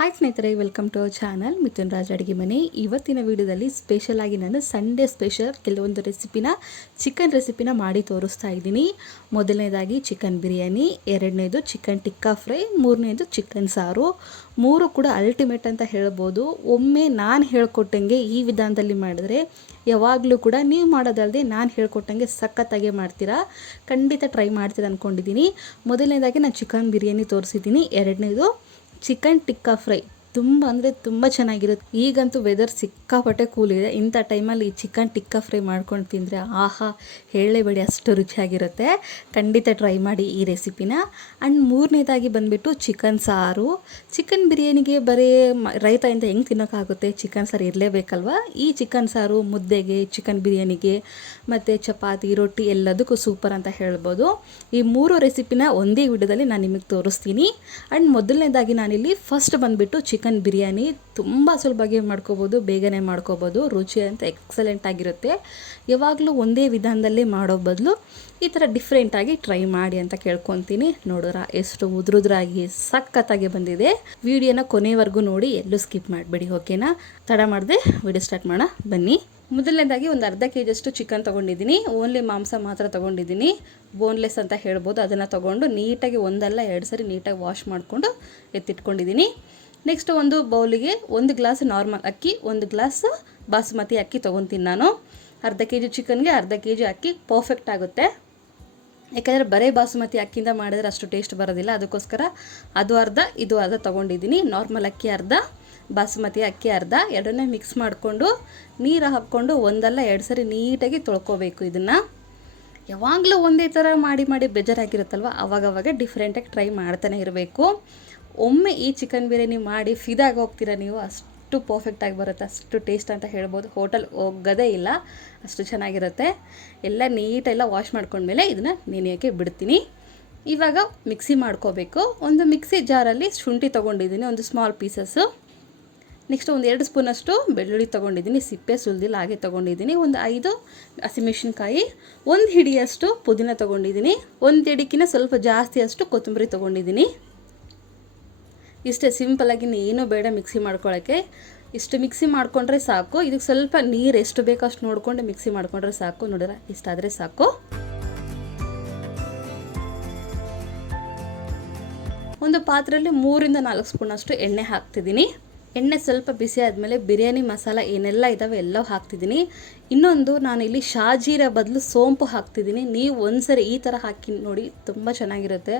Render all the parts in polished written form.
Hi ಸ್ನೇಹಿತರೆ, welcome to our channel Mithun Raj ಅಡುಗೆ ಮನೆ. ಇವತ್ತಿನ ವಿಡಿಯೋದಲ್ಲಿ ಸ್ಪೆಷಲ್ ಆಗಿ ನಾನು ಸಂಡೇ ಸ್ಪೆಷಲ್ ಕೆಲವೊಂದು ಚಿಕನ್ ರೆಸಿಪಿನ ಮಾಡಿ ತೋರಿಸ್ತಾ ಇದ್ದೀನಿ. ಮೊದಲನೇದಾಗಿ ಚಿಕನ್ ಬಿರಿಯಾನಿ, ಎರಡನೇದು ಚಿಕನ್ ಟಿಕ್ಕಾ ಫ್ರೈ, ಮೂರನೇದು ಚಿಕನ್ ಸಾರು. ಮೂರು ಕೂಡ ಅಲ್ಟಿಮೇಟ್ ಅಂತ ಹೇಳ್ಬೋದು. ಒಮ್ಮೆ ನಾನು ಹೇಳ್ಕೊಟ್ಟಂಗೆ ಈ ವಿಧಾನದಲ್ಲಿ ಮಾಡಿದ್ರೆ ಯಾವಾಗಲೂ ಕೂಡ ನೀವು ಮಾಡೋದಲ್ಲದೆ ನಾನು ಹೇಳ್ಕೊಟ್ಟಂಗೆ ಸಖತ್ತಾಗೆ ಮಾಡ್ತೀರಾ. ಖಂಡಿತ ಟ್ರೈ ಮಾಡ್ತೀರಾ ಅಂದ್ಕೊಂಡಿದ್ದೀನಿ. ಮೊದಲನೇದಾಗಿ ನಾನು ಚಿಕನ್ ಬಿರಿಯಾನಿ ತೋರಿಸಿದ್ದೀನಿ. ಎರಡನೇದು ಚಿಕನ್ ಟಿಕ್ಕಾ ಫ್ರೈ ತುಂಬ ಅಂದರೆ ತುಂಬ ಚೆನ್ನಾಗಿರುತ್ತೆ. ಈಗಂತೂ ವೆದರ್ ಸಿಕ್ಕಾಪಟ್ಟೆ ಕೂಲ್ ಇದೆ. ಇಂಥ ಟೈಮಲ್ಲಿ ಈ ಚಿಕನ್ ಟಿಕ್ಕಾ ಫ್ರೈ ಮಾಡ್ಕೊಂಡು ತಿಂದರೆ ಆಹಾ ಹೇಳಲೇಬೇಡಿ, ಅಷ್ಟು ರುಚಿಯಾಗಿರುತ್ತೆ. ಖಂಡಿತ ಟ್ರೈ ಮಾಡಿ ಈ ರೆಸಿಪಿನ. ಆ್ಯಂಡ್ ಮೂರನೇದಾಗಿ ಬಂದುಬಿಟ್ಟು ಚಿಕನ್ ಸಾರು. ಚಿಕನ್ ಬಿರಿಯಾನಿಗೆ ಬರೀ ರೈತಾಯಿಂದ ಹೆಂಗೆ ತಿನ್ನೋಕ್ಕಾಗುತ್ತೆ, ಚಿಕನ್ ಸಾರು ಇರಲೇಬೇಕಲ್ವ. ಈ ಚಿಕನ್ ಸಾರು ಮುದ್ದೆಗೆ, ಚಿಕನ್ ಬಿರಿಯಾನಿಗೆ ಮತ್ತು ಚಪಾತಿ, ರೊಟ್ಟಿ ಎಲ್ಲದಕ್ಕೂ ಸೂಪರ್ ಅಂತ ಹೇಳ್ಬೋದು. ಈ ಮೂರು ರೆಸಿಪಿನ ಒಂದೇ ವಿಡಿಯೋದಲ್ಲಿ ನಾನು ನಿಮಗೆ ತೋರಿಸ್ತೀನಿ. ಆ್ಯಂಡ್ ಮೊದಲನೇದಾಗಿ ನಾನಿಲ್ಲಿ ಫಸ್ಟ್ ಬಂದುಬಿಟ್ಟು ಚಿಕನ್ ಬಿರಿಯಾನಿ ತುಂಬ ಸುಲಭವಾಗಿ ಮಾಡ್ಕೋಬೋದು, ಬೇಗನೆ ಮಾಡ್ಕೋಬೋದು. ರುಚಿ ಅಂತ ಎಕ್ಸಲೆಂಟ್ ಆಗಿರುತ್ತೆ. ಯಾವಾಗಲೂ ಒಂದೇ ವಿಧಾನದಲ್ಲೇ ಮಾಡೋ ಬದಲು ಈ ಥರ ಡಿಫ್ರೆಂಟಾಗಿ ಟ್ರೈ ಮಾಡಿ ಅಂತ ಕೇಳ್ಕೊತೀನಿ. ನೋಡೋರ ಎಷ್ಟು ಉದ್ರುದ್ರಾಗಿ ಸಖತ್ತಾಗಿ ಬಂದಿದೆ. ವಿಡಿಯೋನ ಕೊನೆವರೆಗೂ ನೋಡಿ, ಎಲ್ಲೂ ಸ್ಕಿಪ್ ಮಾಡಬೇಡಿ, ಓಕೆನಾ? ತಡ ಮಾಡದೆ ವಿಡಿಯೋ ಸ್ಟಾರ್ಟ್ ಮಾಡೋಣ ಬನ್ನಿ. ಮೊದಲನೇದಾಗಿ ಒಂದು ಅರ್ಧ ಕೆಜಿಯಷ್ಟು ಚಿಕನ್ ತೊಗೊಂಡಿದ್ದೀನಿ. ಓನ್ಲಿ ಮಾಂಸ ಮಾತ್ರ ತೊಗೊಂಡಿದ್ದೀನಿ, ಬೋನ್ಲೆಸ್ ಅಂತ ಹೇಳ್ಬೋದು. ಅದನ್ನು ತೊಗೊಂಡು ನೀಟಾಗಿ ಒಂದಲ್ಲ ಎರಡು ಸರಿ ನೀಟಾಗಿ ವಾಶ್ ಮಾಡಿಕೊಂಡು ಎತ್ತಿಟ್ಕೊಂಡಿದ್ದೀನಿ. ನೆಕ್ಸ್ಟ್ ಒಂದು ಬೌಲಿಗೆ 1 ಗ್ಲಾಸ್ ನಾರ್ಮಲ್ ಅಕ್ಕಿ, 1 ಗ್ಲಾಸ್ ಬಾಸುಮತಿ ಅಕ್ಕಿ ತೊಗೊತೀನಿ ನಾನು. ಅರ್ಧ ಕೆ ಜಿ ಚಿಕನ್ಗೆ ಅರ್ಧ ಕೆ ಜಿ ಅಕ್ಕಿ ಪರ್ಫೆಕ್ಟ್ ಆಗುತ್ತೆ. ಯಾಕೆಂದರೆ ಬರೀ ಬಾಸುಮತಿ ಅಕ್ಕಿಯಿಂದ ಮಾಡಿದ್ರೆ ಅಷ್ಟು ಟೇಸ್ಟ್ ಬರೋದಿಲ್ಲ. ಅದಕ್ಕೋಸ್ಕರ ಅದು ಅರ್ಧ ಇದು ಅರ್ಧ ತೊಗೊಂಡಿದ್ದೀನಿ. ನಾರ್ಮಲ್ ಅಕ್ಕಿ ಅರ್ಧ, ಬಾಸುಮತಿ ಅಕ್ಕಿ ಅರ್ಧ, ಎರಡನ್ನೇ ಮಿಕ್ಸ್ ಮಾಡಿಕೊಂಡು ನೀರು ಹಾಕ್ಕೊಂಡು ಒಂದಲ್ಲ ಎರಡು ಸರಿ ನೀಟಾಗಿ ತೊಳ್ಕೊಬೇಕು. ಇದನ್ನು ಯಾವಾಗಲೂ ಒಂದೇ ಥರ ಮಾಡಿ ಬೇಜಾರಾಗಿರುತ್ತಲ್ವ, ಅವಾಗವಾಗ ಡಿಫ್ರೆಂಟಾಗಿ ಟ್ರೈ ಮಾಡ್ತಾನೆ ಇರಬೇಕು. ಒಮ್ಮೆ ಈ ಚಿಕನ್ ಬಿರಿಯಾನಿ ಮಾಡಿ ಫಿದಾಗಿ ಹೋಗ್ತೀರಾ ನೀವು. ಅಷ್ಟು ಪರ್ಫೆಕ್ಟಾಗಿ ಬರುತ್ತೆ, ಅಷ್ಟು ಟೇಸ್ಟ್ ಅಂತ ಹೇಳ್ಬೋದು. ಹೋಟೆಲ್ ಹೋಗೋದೇ ಇಲ್ಲ, ಅಷ್ಟು ಚೆನ್ನಾಗಿರುತ್ತೆ. ಎಲ್ಲ ನೀಟೆಲ್ಲ ವಾಶ್ ಮಾಡ್ಕೊಂಡ್ಮೇಲೆ ಇದನ್ನು ನೆನೆಯೋಕ್ಕೆ ಬಿಡ್ತೀನಿ. ಇವಾಗ ಮಿಕ್ಸಿ ಮಾಡ್ಕೋಬೇಕು. ಒಂದು ಮಿಕ್ಸಿ ಜಾರಲ್ಲಿ ಶುಂಠಿ ತೊಗೊಂಡಿದ್ದೀನಿ, ಒಂದು ಸ್ಮಾಲ್ ಪೀಸಸ್ಸು. ನೆಕ್ಸ್ಟ್ ಒಂದು 2 ಸ್ಪೂನಷ್ಟು ಬೆಳ್ಳುಳ್ಳಿ ತೊಗೊಂಡಿದ್ದೀನಿ, ಸಿಪ್ಪೆ ಸುಲಿದಿಲ್ಲ ಹಾಗೆ ತೊಗೊಂಡಿದ್ದೀನಿ. ಒಂದು 5 ಹಸಿಮೆಣಸಿನ್ಕಾಯಿ, 1 ಹಿಡಿಯಷ್ಟು ಪುದೀನ ತೊಗೊಂಡಿದ್ದೀನಿ, 1 ಹಿಡಿಕಿನ ಸ್ವಲ್ಪ ಜಾಸ್ತಿ ಅಷ್ಟು ಕೊತ್ತಂಬರಿ ತೊಗೊಂಡಿದ್ದೀನಿ. ಇಷ್ಟೇ ಸಿಂಪಲಾಗಿ ಏನೂ ಬೇಡ ಮಿಕ್ಸಿ ಮಾಡ್ಕೊಳ್ಳೋಕ್ಕೆ. ಇಷ್ಟು ಮಿಕ್ಸಿ ಮಾಡಿಕೊಂಡ್ರೆ ಸಾಕು. ಇದಕ್ಕೆ ಸ್ವಲ್ಪ ನೀರು ಎಷ್ಟು ಬೇಕೋ ಅಷ್ಟು ನೋಡಿಕೊಂಡು ಮಿಕ್ಸಿ ಮಾಡಿಕೊಂಡ್ರೆ ಸಾಕು. ನೋಡಿರ ಇಷ್ಟಾದರೆ ಸಾಕು. ಒಂದು ಪಾತ್ರೆಯಲ್ಲಿ 3 ರಿಂದ 4 ಸ್ಪೂನಷ್ಟು ಎಣ್ಣೆ ಹಾಕ್ತಿದ್ದೀನಿ. ಎಣ್ಣೆ ಸ್ವಲ್ಪ ಬಿಸಿ ಆದಮೇಲೆ ಬಿರಿಯಾನಿ ಮಸಾಲ ಏನೆಲ್ಲ ಇದ್ದಾವೆ ಎಲ್ಲವೂ ಹಾಕ್ತಿದ್ದೀನಿ. ಇನ್ನೊಂದು ನಾನಿಲ್ಲಿ ಶಾಜೀರ ಬದಲು ಸೋಂಪು ಹಾಕ್ತಿದ್ದೀನಿ. ನೀವು ಒಂದ್ಸರಿ ಈ ಥರ ಹಾಕಿ ನೋಡಿ, ತುಂಬ ಚೆನ್ನಾಗಿರುತ್ತೆ.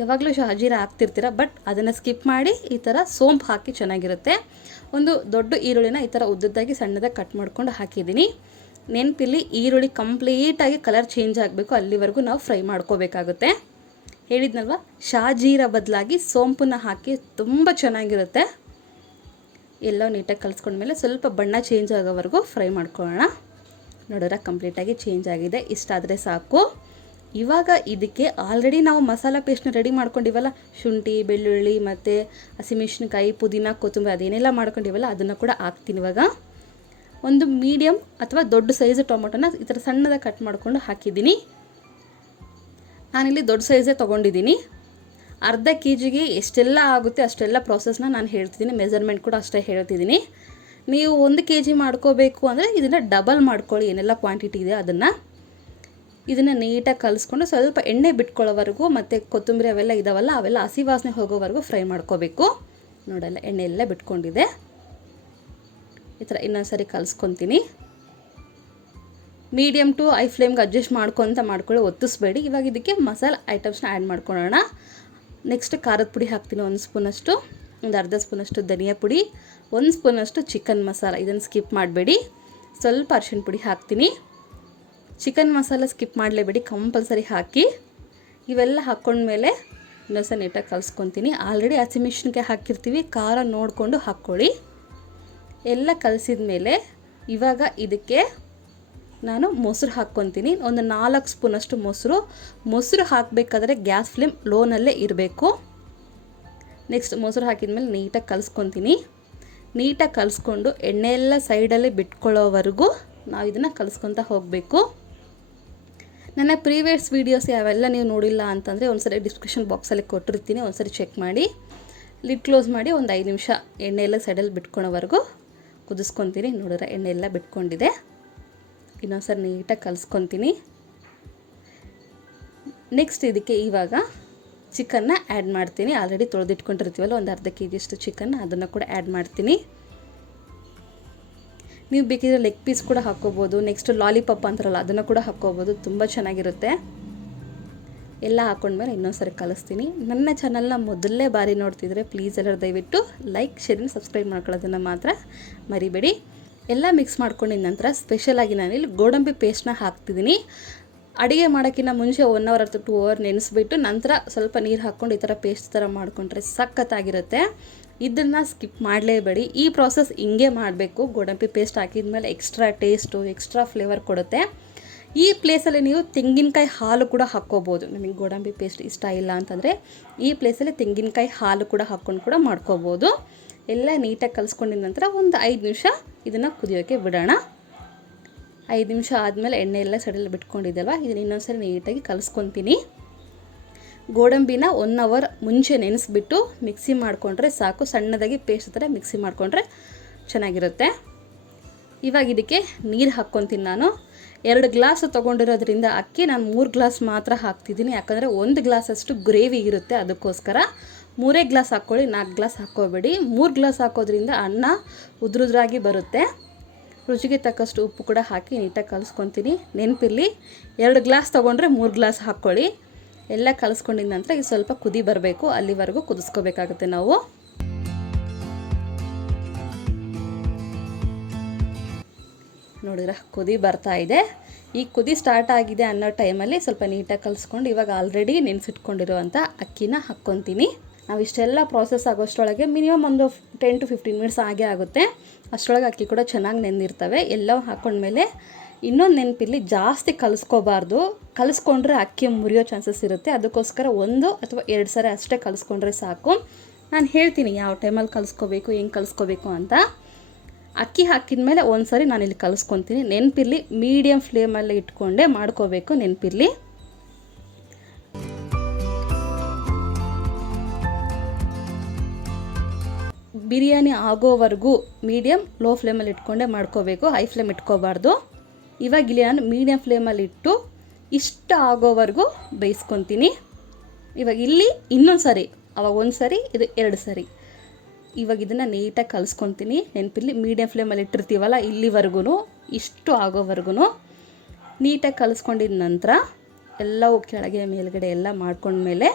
ಯಾವಾಗಲೂ ಶಾಜೀರ ಹಾಕ್ತಿರ್ತೀರ, ಬಟ್ ಅದನ್ನು ಸ್ಕಿಪ್ ಮಾಡಿ ಈ ಥರ ಸೋಂಪು ಹಾಕಿ ಚೆನ್ನಾಗಿರುತ್ತೆ. ಒಂದು ದೊಡ್ಡ ಈರುಳ್ಳಿನ ಈ ಥರ ಉದ್ದದ್ದಾಗಿ ಸಣ್ಣದಾಗಿ ಕಟ್ ಮಾಡ್ಕೊಂಡು ಹಾಕಿದ್ದೀನಿ. ನೆನಪಿಲ್ಲಿ ಈರುಳ್ಳಿ ಕಂಪ್ಲೀಟಾಗಿ ಕಲರ್ ಚೇಂಜ್ ಆಗಬೇಕು, ಅಲ್ಲಿವರೆಗೂ ನಾವು ಫ್ರೈ ಮಾಡ್ಕೋಬೇಕಾಗುತ್ತೆ. ಹೇಳಿದ್ನಲ್ವ, ಶಾಜೀರ ಬದಲಾಗಿ ಸೋಂಪನ್ನ ಹಾಕಿ ತುಂಬ ಚೆನ್ನಾಗಿರುತ್ತೆ. ಎಲ್ಲ ನೀಟಾಗಿ ಕಲಿಸ್ಕೊಂಡ್ಮೇಲೆ ಸ್ವಲ್ಪ ಬಣ್ಣ ಚೇಂಜ್ ಆಗೋವರೆಗೂ ಫ್ರೈ ಮಾಡ್ಕೊಳ್ಳೋಣ. ನೋಡೋರ ಕಂಪ್ಲೀಟಾಗಿ ಚೇಂಜ್ ಆಗಿದೆ, ಇಷ್ಟಾದರೆ ಸಾಕು. ಇವಾಗ ಇದಕ್ಕೆ ಆಲ್ರೆಡಿ ನಾವು ಮಸಾಲ ಪೇಸ್ಟ್ನ ರೆಡಿ ಮಾಡ್ಕೊಂಡಿವಲ್ಲ, ಶುಂಠಿ, ಬೆಳ್ಳುಳ್ಳಿ ಮತ್ತು ಹಸಿಮೆಣಸಿನ್ಕಾಯಿ, ಪುದೀನ, ಕೊತ್ತಂಬರಿ ಅದೇನೆಲ್ಲ ಮಾಡ್ಕೊಂಡಿವಲ್ಲ ಅದನ್ನು ಕೂಡ ಹಾಕ್ತೀನಿ. ಇವಾಗ ಒಂದು ಮೀಡಿಯಮ್ ಅಥವಾ ದೊಡ್ಡ ಸೈಜ್ ಟೊಮೊಟೊನ ಈ ಥರ ಸಣ್ಣದಾಗಿ ಕಟ್ ಮಾಡ್ಕೊಂಡು ಹಾಕಿದ್ದೀನಿ. ನಾನಿಲ್ಲಿ ದೊಡ್ಡ ಸೈಜೇ ತೊಗೊಂಡಿದ್ದೀನಿ. ಅರ್ಧ ಕೆ ಜಿಗೆ ಎಷ್ಟೆಲ್ಲ ಆಗುತ್ತೆ ಅಷ್ಟೆಲ್ಲ ಪ್ರೋಸೆಸ್ನ ನಾನು ಹೇಳ್ತಿದ್ದೀನಿ, ಮೆಜರ್ಮೆಂಟ್ ಕೂಡ ಅಷ್ಟೇ ಹೇಳ್ತಿದ್ದೀನಿ. ನೀವು 1 ಕೆ ಜಿ ಮಾಡ್ಕೋಬೇಕು ಅಂದರೆ ಇದನ್ನು ಡಬಲ್ ಮಾಡ್ಕೊಳ್ಳಿ, ಏನೆಲ್ಲ ಕ್ವಾಂಟಿಟಿ ಇದೆ ಇದನ್ನು ನೀಟಾಗಿ ಕಲಿಸ್ಕೊಂಡು ಸ್ವಲ್ಪ ಎಣ್ಣೆ ಬಿಟ್ಕೊಳ್ಳೋವರೆಗೂ ಮತ್ತು ಕೊತ್ತಂಬರಿ ಅವೆಲ್ಲ ಇದಾವಲ್ಲ ಅವೆಲ್ಲ ಹಸಿ ವಾಸನೆ ಹೋಗೋವರೆಗೂ ಫ್ರೈ ಮಾಡ್ಕೋಬೇಕು. ನೋಡಲ್ಲ ಎಣ್ಣೆ ಎಲ್ಲ ಬಿಟ್ಕೊಂಡಿದೆ. ಈ ಥರ ಇನ್ನೊಂದು ಸರಿ ಕಲಿಸ್ಕೊತೀನಿ. ಮೀಡಿಯಮ್ ಟು ಹೈ ಫ್ಲೇಮ್ಗೆ ಅಡ್ಜಸ್ಟ್ ಮಾಡ್ಕೊಳ್ಳಿ, ಒತ್ತಿಸ್ಬೇಡಿ. ಇವಾಗ ಇದಕ್ಕೆ ಮಸಾಲೆ ಐಟಮ್ಸ್ನ ಆ್ಯಡ್ ಮಾಡ್ಕೊಳ್ಳೋಣ. ನೆಕ್ಸ್ಟ್ ಖಾರದ ಪುಡಿ ಹಾಕ್ತೀನಿ 1 ಸ್ಪೂನಷ್ಟು, ಒಂದು ಅರ್ಧ ಸ್ಪೂನಷ್ಟು ಧನಿಯಾ ಪುಡಿ, 1 ಸ್ಪೂನಷ್ಟು ಚಿಕನ್ ಮಸಾಲ, ಇದನ್ನು ಸ್ಕಿಪ್ ಮಾಡಬೇಡಿ. ಸ್ವಲ್ಪ ಅರಿಶಿಣ ಪುಡಿ ಹಾಕ್ತೀನಿ. ಚಿಕನ್ ಮಸಾಲ ಸ್ಕಿಪ್ ಮಾಡಲೇಬೇಡಿ, ಕಂಪಲ್ಸರಿ ಹಾಕಿ. ಇವೆಲ್ಲ ಹಾಕ್ಕೊಂಡ್ಮೇಲೆ ಇನ್ನೊಂದ್ಸಲ ನೀಟಾಗಿ ಕಲಿಸ್ಕೊತೀನಿ. ಆಲ್ರೆಡಿ ಹಸಿಮೆಣಸಿನ್ಕಾಯಿ ಹಾಕಿರ್ತೀವಿ, ಖಾರ ನೋಡಿಕೊಂಡು ಹಾಕ್ಕೊಳ್ಳಿ. ಎಲ್ಲ ಕಲಿಸಿದ ಮೇಲೆ ಇವಾಗ ಇದಕ್ಕೆ ನಾನು ಮೊಸರು ಹಾಕ್ಕೊತೀನಿ. ಒಂದು 4 ಸ್ಪೂನಷ್ಟು ಮೊಸರು ಹಾಕಬೇಕಾದ್ರೆ ಗ್ಯಾಸ್ ಫ್ಲೇಮ್ ಲೋನಲ್ಲೇ ಇರಬೇಕು. ನೆಕ್ಸ್ಟ್ ಮೊಸರು ಹಾಕಿದ್ಮೇಲೆ ನೀಟಾಗಿ ಕಲಿಸ್ಕೊತೀನಿ. ನೀಟಾಗಿ ಕಲಿಸ್ಕೊಂಡು ಎಣ್ಣೆ ಎಲ್ಲ ಸೈಡಲ್ಲೇ ಬಿಟ್ಕೊಳ್ಳೋವರೆಗೂ ನಾವು ಇದನ್ನು ಕಲಿಸ್ಕೊತಾ ಹೋಗಬೇಕು. ನನ್ನ ಪ್ರೀವಿಯಸ್ ವೀಡಿಯೋಸ್ ಯಾವೆಲ್ಲ ನೀವು ನೋಡಿಲ್ಲ ಅಂತಂದರೆ ಒಂದ್ಸರಿ ಡಿಸ್ಕ್ರಿಪ್ಷನ್ ಬಾಕ್ಸಲ್ಲಿ ಕೊಟ್ಟಿರ್ತೀನಿ, ಒಂದ್ಸರಿ ಚೆಕ್ ಮಾಡಿ. ಲಿಡ್ ಕ್ಲೋಸ್ ಮಾಡಿ ಒಂದು 5 ನಿಮಿಷ ಎಣ್ಣೆ ಎಲ್ಲ ಸೈಡಲ್ಲಿ ಬಿಟ್ಕೊಳೋವರೆಗೂ ಕುದಿಸ್ಕೊತೀನಿ. ನೋಡಿದ್ರೆ ಎಣ್ಣೆ ಎಲ್ಲ ಬಿಟ್ಕೊಂಡಿದೆ. ಇನ್ನೊಂದ್ಸರಿ ನೀಟಾಗಿ ಕಲಿಸ್ಕೊತೀನಿ. ನೆಕ್ಸ್ಟ್ ಇದಕ್ಕೆ ಇವಾಗ ಚಿಕನ್ನ ಆ್ಯಡ್ ಮಾಡ್ತೀನಿ. ಆಲ್ರೆಡಿ ತೊಳೆದಿಟ್ಕೊಂಡಿರ್ತೀವಲ್ಲ ಒಂದು ಅರ್ಧ ಕೆ ಜಿಯಷ್ಟು ಚಿಕನ್, ಅದನ್ನು ಕೂಡ ಆ್ಯಡ್ ಮಾಡ್ತೀನಿ. ನೀವು ಬೇಕಿದ್ರೆ ಲೆಗ್ ಪೀಸ್ ಕೂಡ ಹಾಕ್ಕೋಬೋದು. ನೆಕ್ಸ್ಟ್ ಲಾಲಿಪಾಪ್ ಅಂತಾರಲ್ಲ ಅದನ್ನು ಕೂಡ ಹಾಕ್ಕೋಬೋದು, ತುಂಬ ಚೆನ್ನಾಗಿರುತ್ತೆ. ಎಲ್ಲ ಹಾಕ್ಕೊಂಡ್ಮೇಲೆ ಇನ್ನೊಂದ್ಸರಿ ಕಲಿಸ್ತೀನಿ. ನನ್ನ ಚಾನಲ್ನ ಮೊದಲನೇ ಬಾರಿ ನೋಡ್ತಿದ್ರೆ ಪ್ಲೀಸ್ ಎಲ್ಲರೂ ದಯವಿಟ್ಟು ಲೈಕ್, ಶೇರ್, ಸಬ್ಸ್ಕ್ರೈಬ್ ಮಾಡ್ಕೊಳ್ಳೋದನ್ನು ಮಾತ್ರ ಮರಿಬೇಡಿ. ಎಲ್ಲ ಮಿಕ್ಸ್ ಮಾಡ್ಕೊಂಡಿದ ನಂತರ ಸ್ಪೆಷಲಾಗಿ ನಾನಿಲ್ಲಿ ಗೋಡಂಬಿ ಪೇಸ್ಟ್ನ ಹಾಕ್ತಿದ್ದೀನಿ. ಅಡುಗೆ ಮಾಡೋಕ್ಕಿಂತ ಮುಂಚೆ 1 ಅವರ್ ಅಥವಾ 2 ಅವರ್ ನೆನೆಸ್ಬಿಟ್ಟು ನಂತರ ಸ್ವಲ್ಪ ನೀರು ಹಾಕ್ಕೊಂಡು ಈ ಥರ ಪೇಸ್ಟ್ ಥರ ಮಾಡಿಕೊಂಡ್ರೆ ಸಖತ್ತಾಗಿರುತ್ತೆ. ಇದನ್ನು ಸ್ಕಿಪ್ ಮಾಡಲೇಬೇಡಿ. ಈ ಪ್ರಾಸೆಸ್ ಹಿಂಗೆ ಮಾಡಬೇಕು. ಗೋಡಂಬಿ ಪೇಸ್ಟ್ ಹಾಕಿದ್ಮೇಲೆ ಎಕ್ಸ್ಟ್ರಾ ಟೇಸ್ಟು, ಎಕ್ಸ್ಟ್ರಾ ಫ್ಲೇವರ್ ಕೊಡುತ್ತೆ. ಈ ಪ್ಲೇಸಲ್ಲಿ ನೀವು ತೆಂಗಿನಕಾಯಿ ಹಾಲು ಕೂಡ ಹಾಕ್ಕೋಬೋದು. ನಿಮಗೆ ಗೋಡಂಬಿ ಪೇಸ್ಟ್ ಇಷ್ಟ ಇಲ್ಲ ಅಂತಂದರೆ ಈ ಪ್ಲೇಸಲ್ಲಿ ತೆಂಗಿನಕಾಯಿ ಹಾಲು ಕೂಡ ಹಾಕ್ಕೊಂಡು ಕೂಡ ಮಾಡ್ಕೋಬೋದು. ಎಲ್ಲ ನೀಟಾಗಿ ಕಲಿಸ್ಕೊಂಡಿದ ನಂತರ ಒಂದು 5 ನಿಮಿಷ ಇದನ್ನು ಕುದಿಯೋಕ್ಕೆ ಬಿಡೋಣ. 5 ನಿಮಿಷ ಆದಮೇಲೆ ಎಣ್ಣೆ ಎಲ್ಲ ಸೈಡಲ್ಲಿ ಬಿಟ್ಕೊಂಡಿದ್ದಲ್ವ, ಇದನ್ನು ಇನ್ನೊಂದ್ಸರಿ ನೀಟಾಗಿ ಕಲಿಸ್ಕೊತೀನಿ. ಗೋಡಂಬಿನ 1 ಅವರ್ ಮುಂಚೆ ನೆನೆಸ್ಬಿಟ್ಟು ಮಿಕ್ಸಿ ಮಾಡಿಕೊಂಡ್ರೆ ಸಾಕು. ಸಣ್ಣದಾಗಿ ಪೇಸ್ಟ್ ಥರ ಮಿಕ್ಸಿ ಮಾಡಿಕೊಂಡ್ರೆ ಚೆನ್ನಾಗಿರುತ್ತೆ. ಇವಾಗ ಇದಕ್ಕೆ ನೀರು ಹಾಕ್ಕೊತೀನಿ. ನಾನು 2 ಗ್ಲಾಸ್ ತೊಗೊಂಡಿರೋದ್ರಿಂದ ಅಕ್ಕಿ ನಾನು 3 ಗ್ಲಾಸ್ ಮಾತ್ರ ಹಾಕ್ತಿದ್ದೀನಿ. ಯಾಕಂದರೆ 1 ಗ್ಲಾಸಷ್ಟು ಗ್ರೇವಿ ಇರುತ್ತೆ, ಅದಕ್ಕೋಸ್ಕರ 3 ಗ್ಲಾಸ್ ಹಾಕ್ಕೊಳ್ಳಿ, 4 ಗ್ಲಾಸ್ ಹಾಕ್ಕೋಬೇಡಿ. 3 ಗ್ಲಾಸ್ ಹಾಕೋದ್ರಿಂದ ಅನ್ನ ಉದ್ರುದ್ರಾಗಿ ಬರುತ್ತೆ. ರುಚಿಗೆ ತಕ್ಕಷ್ಟು ಉಪ್ಪು ಕೂಡ ಹಾಕಿ ನೀಟಾಗಿ ಕಲಿಸ್ಕೊತೀನಿ. ನೆನಪಿರಲಿ, 2 ಗ್ಲಾಸ್ ತೊಗೊಂಡ್ರೆ 3 ಗ್ಲಾಸ್ ಹಾಕ್ಕೊಳ್ಳಿ. ಎಲ್ಲ ಕಲಿಸ್ಕೊಂಡಿದ ನಂತರ ಇದು ಸ್ವಲ್ಪ ಕುದಿ ಬರಬೇಕು, ಅಲ್ಲಿವರೆಗೂ ಕುದಿಸ್ಕೋಬೇಕಾಗುತ್ತೆ ನಾವು. ನೋಡಿದ್ರೆ ಕುದಿ ಬರ್ತಾ ಇದೆ. ಈ ಕುದಿ ಸ್ಟಾರ್ಟ್ ಆಗಿದೆ ಅನ್ನೋ ಟೈಮಲ್ಲಿ ಸ್ವಲ್ಪ ನೀಟಾಗಿ ಕಲಿಸ್ಕೊಂಡು ಇವಾಗ ಆಲ್ರೆಡಿ ನೆನೆಸಿಟ್ಕೊಂಡಿರುವಂಥ ಅಕ್ಕಿನ ಹಾಕ್ಕೊತೀನಿ. ನಾವು ಇಷ್ಟೆಲ್ಲ ಪ್ರಾಸೆಸ್ ಆಗೋಷ್ಟರೊಳಗೆ ಮಿನಿಮಮ್ ಒಂದು 10 to 15 ಮಿನಿಟ್ಸ್ ಆಗೇ ಆಗುತ್ತೆ. ಅಷ್ಟರೊಳಗೆ ಅಕ್ಕಿ ಕೂಡ ಚೆನ್ನಾಗಿ ನೆಂದಿರ್ತವೆ. ಎಲ್ಲ ಹಾಕ್ಕೊಂಡ್ಮೇಲೆ ಇನ್ನೊಂದು ನೆನಪಿರಲಿ, ಜಾಸ್ತಿ ಕಲಿಸ್ಕೋಬಾರ್ದು. ಕಲಿಸ್ಕೊಂಡ್ರೆ ಅಕ್ಕಿ ಮುರಿಯೋ ಚಾನ್ಸಸ್ ಇರುತ್ತೆ. ಅದಕ್ಕೋಸ್ಕರ 1 ಅಥವಾ 2 ಸರಿ ಅಷ್ಟೇ ಕಲಿಸ್ಕೊಂಡ್ರೆ ಸಾಕು. ನಾನು ಹೇಳ್ತೀನಿ ಯಾವ ಟೈಮಲ್ಲಿ ಕಲಿಸ್ಕೋಬೇಕು, ಹೆಂಗೆ ಕಲಿಸ್ಕೋಬೇಕು ಅಂತ. ಅಕ್ಕಿ ಹಾಕಿದ ಮೇಲೆ ಒಂದು ಸರಿ ನಾನಿಲ್ಲಿ ಕಲಿಸ್ಕೊತೀನಿ. ನೆನಪಿರಲಿ, ಮೀಡಿಯಮ್ ಫ್ಲೇಮಲ್ಲಿ ಇಟ್ಕೊಂಡೇ ಮಾಡ್ಕೋಬೇಕು, ನೆನಪಿರಲಿ. ಬಿರಿಯಾನಿ ಆಗೋವರೆಗೂ ಮೀಡಿಯಮ್ ಲೋ ಫ್ಲೇಮಲ್ಲಿ ಇಟ್ಕೊಂಡೇ ಮಾಡ್ಕೋಬೇಕು, ಹೈ ಫ್ಲೇಮ್ ಇಟ್ಕೋಬಾರ್ದು. ಇವಾಗ ಇಲ್ಲಿ ನಾನು ಮೀಡಿಯಮ್ ಫ್ಲೇಮಲ್ಲಿ ಇಟ್ಟು ಇಷ್ಟ ಆಗೋವರೆಗೂ ಬೇಯಿಸ್ಕೊತೀನಿ. ಇವಾಗ ಇಲ್ಲಿ ಇನ್ನೊಂದು ಸರಿ, ಅವಾಗ 1 ಸರಿ, ಇದು 2 ಸರಿ. ಇವಾಗ ಇದನ್ನು ನೀಟಾಗಿ ಕಲಿಸ್ಕೊತೀನಿ. ನೆನಪಿರಲಿ, ಮೀಡಿಯಮ್ ಫ್ಲೇಮಲ್ಲಿ ಇಟ್ಟಿರ್ತೀವಲ್ಲ ಇಲ್ಲಿವರೆಗೂ, ಇಷ್ಟು ಆಗೋವರೆಗೂ ನೀಟಾಗಿ ಕಲಿಸ್ಕೊಂಡಿದ ನಂತರ ಎಲ್ಲವೂ ಕೆಳಗೆ ಮೇಲ್ಗಡೆ ಎಲ್ಲ ಮಾಡ್ಕೊಂಡ್ಮೇಲೆ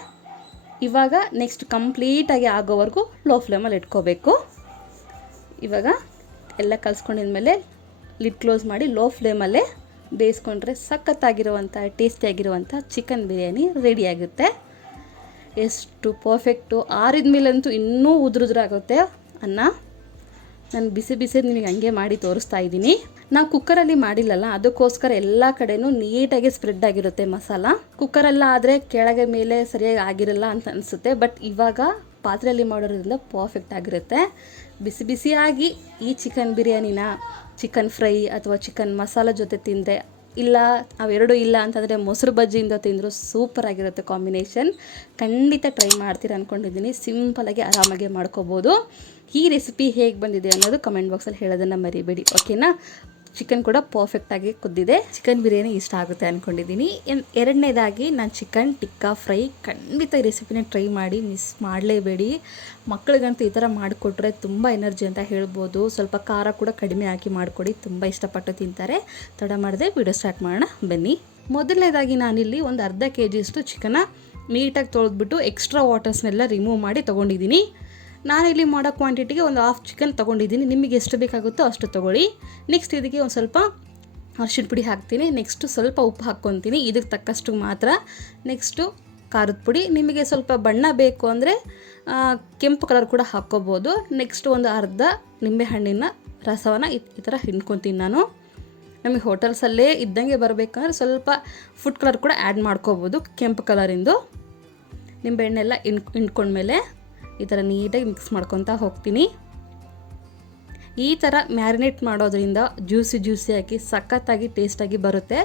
ಇವಾಗ ನೆಕ್ಸ್ಟ್ ಕಂಪ್ಲೀಟಾಗಿ ಆಗೋವರೆಗೂ ಲೋ ಫ್ಲೇಮಲ್ಲಿ ಇಟ್ಕೋಬೇಕು. ಇವಾಗ ಎಲ್ಲ ಕಲಿಸ್ಕೊಂಡಿದ್ಮೇಲೆ ಲಿಡ್ ಕ್ಲೋಸ್ ಮಾಡಿ ಲೋ ಫ್ಲೇಮಲ್ಲೇ ಬೇಯಿಸ್ಕೊಂಡ್ರೆ ಸಖತ್ತಾಗಿರುವಂಥ ಟೇಸ್ಟಿಯಾಗಿರುವಂಥ ಚಿಕನ್ ಬಿರಿಯಾನಿ ರೆಡಿಯಾಗುತ್ತೆ. ಎಷ್ಟು ಪರ್ಫೆಕ್ಟು. ಆರಿದ ಮೇಲಂತೂ ಇನ್ನೂ ಉದುರುದ್ರಾಗುತ್ತೆ ಅನ್ನ. ನಾನು ಬಿಸಿ ನಿಮಗೆ ಹಂಗೆ ಮಾಡಿ ತೋರಿಸ್ತಾ ಇದ್ದೀನಿ. ನಾವು ಕುಕ್ಕರಲ್ಲಿ ಮಾಡಿಲ್ಲಲ್ಲ, ಅದಕ್ಕೋಸ್ಕರ ಎಲ್ಲ ಕಡೆನೂ ನೀಟಾಗಿ ಸ್ಪ್ರೆಡ್ ಆಗಿರುತ್ತೆ ಮಸಾಲ. ಕುಕ್ಕರೆಲ್ಲ ಆದರೆ ಕೆಳಗೆ ಮೇಲೆ ಸರಿಯಾಗಿ ಆಗಿರಲ್ಲ ಅಂತ ಅನಿಸುತ್ತೆ. ಬಟ್ ಇವಾಗ ಪಾತ್ರೆಯಲ್ಲಿ ಮಾಡೋದ್ರಿಂದ ಪರ್ಫೆಕ್ಟ್ ಆಗಿರುತ್ತೆ. ಬಿಸಿಯಾಗಿ ಈ ಚಿಕನ್ ಬಿರಿಯಾನಿನ ಚಿಕನ್ ಫ್ರೈ ಅಥವಾ ಚಿಕನ್ ಮಸಾಲ ಜೊತೆ ತಿಂದರೆ, ಇಲ್ಲ ಅವೆರಡೂ ಇಲ್ಲ ಅಂತಂದರೆ ಮೊಸರು ಬಜ್ಜಿಯಿಂದ ತಿಂದರೂ ಸೂಪರಾಗಿರುತ್ತೆ ಕಾಂಬಿನೇಷನ್. ಖಂಡಿತ ಟ್ರೈ ಮಾಡ್ತೀರ ಅಂದ್ಕೊಂಡಿದ್ದೀನಿ. ಸಿಂಪಲಾಗಿ ಆರಾಮಾಗಿ ಮಾಡ್ಕೋಬೋದು. ಈ ರೆಸಿಪಿ ಹೇಗೆ ಬಂದಿದೆ ಅನ್ನೋದು ಕಮೆಂಟ್ ಬಾಕ್ಸಲ್ಲಿ ಹೇಳೋದನ್ನು ಮರಿಬೇಡಿ, ಓಕೆನಾ. ಚಿಕನ್ ಕೂಡ ಪರ್ಫೆಕ್ಟಾಗಿ ಕುದ್ದಿದೆ. ಚಿಕನ್ ಬಿರಿಯಾನಿ ಇಷ್ಟ ಆಗುತ್ತೆ ಅಂದ್ಕೊಂಡಿದ್ದೀನಿ. ಎರಡನೇದಾಗಿ ನಾನು ಚಿಕನ್ ಟಿಕ್ಕಾ ಫ್ರೈ ಖಂಡಿತ ಈ ರೆಸಿಪಿನ ಟ್ರೈ ಮಾಡಿ, ಮಿಸ್ ಮಾಡಲೇಬೇಡಿ. ಮಕ್ಕಳಿಗಂತೂ ಈ ಥರ ಮಾಡಿಕೊಟ್ರೆ ತುಂಬ ಎನರ್ಜಿ ಅಂತ ಹೇಳ್ಬೋದು. ಸ್ವಲ್ಪ ಖಾರ ಕೂಡ ಕಡಿಮೆ ಹಾಕಿ ಮಾಡಿಕೊಡಿ, ತುಂಬ ಇಷ್ಟಪಟ್ಟು ತಿಂತಾರೆ. ತಡ ಮಾಡದೆ ವಿಡಿಯೋ ಸ್ಟಾರ್ಟ್ ಮಾಡೋಣ ಬನ್ನಿ. ಮೊದಲನೇದಾಗಿ ನಾನಿಲ್ಲಿ ಒಂದು ಅರ್ಧ ಕೆಜಿಯಷ್ಟು ಚಿಕನ್ನ ನೀಟಾಗಿ ತೊಳೆದ್ಬಿಟ್ಟು ಎಕ್ಸ್ಟ್ರಾ ವಾಟರ್ಸ್ನೆಲ್ಲ ರಿಮೂವ್ ಮಾಡಿ ತೊಗೊಂಡಿದ್ದೀನಿ. ನಾನಿಲ್ಲಿ ಮಾಡೋ ಕ್ವಾಂಟಿಟಿಗೆ ಒಂದು ಹಾಫ್ ಚಿಕನ್ ತೊಗೊಂಡಿದ್ದೀನಿ. ನಿಮಗೆ ಎಷ್ಟು ಬೇಕಾಗುತ್ತೋ ಅಷ್ಟು ತೊಗೊಳ್ಳಿ. ನೆಕ್ಸ್ಟ್ ಇದಕ್ಕೆ ಒಂದು ಸ್ವಲ್ಪ ಅರಿಶಿಣ ಪುಡಿ ಹಾಕ್ತೀನಿ. ನೆಕ್ಸ್ಟು ಸ್ವಲ್ಪ ಉಪ್ಪು ಹಾಕ್ಕೊತೀನಿ, ಇದಕ್ಕೆ ತಕ್ಕಷ್ಟು ಮಾತ್ರ. ನೆಕ್ಸ್ಟು ಖಾರದ ಪುಡಿ, ನಿಮಗೆ ಸ್ವಲ್ಪ ಬಣ್ಣ ಬೇಕು ಅಂದರೆ ಕೆಂಪು ಕಲರ್ ಕೂಡ ಹಾಕ್ಕೋಬೋದು. ನೆಕ್ಸ್ಟ್ ಒಂದು ಅರ್ಧ ನಿಂಬೆಹಣ್ಣಿನ ರಸವನ್ನು ಈ ಥರ ಹಿಂಡ್ಕೊತೀನಿ ನಾನು. ನಮಗೆ ಹೋಟೆಲ್ಸಲ್ಲೇ ಇದ್ದಂಗೆ ಬರಬೇಕಂದ್ರೆ ಸ್ವಲ್ಪ ಫುಡ್ ಕಲರ್ ಕೂಡ ಆ್ಯಡ್ ಮಾಡ್ಕೋಬೋದು, ಕೆಂಪು ಕಲರಿಂದು. ನಿಂಬೆಹಣ್ಣೆಲ್ಲ ಹಿಂಡ್ಕೊಂಡ್ಮೇಲೆ ಈ ಥರ ನೀಟಾಗಿ ಮಿಕ್ಸ್ ಮಾಡ್ಕೊತಾ ಹೋಗ್ತೀನಿ. ಈ ಥರ ಮ್ಯಾರಿನೇಟ್ ಮಾಡೋದ್ರಿಂದ ಜ್ಯೂಸಿಯಾಗಿ ಸಖತ್ತಾಗಿ ಟೇಸ್ಟಾಗಿ ಬರುತ್ತೆ.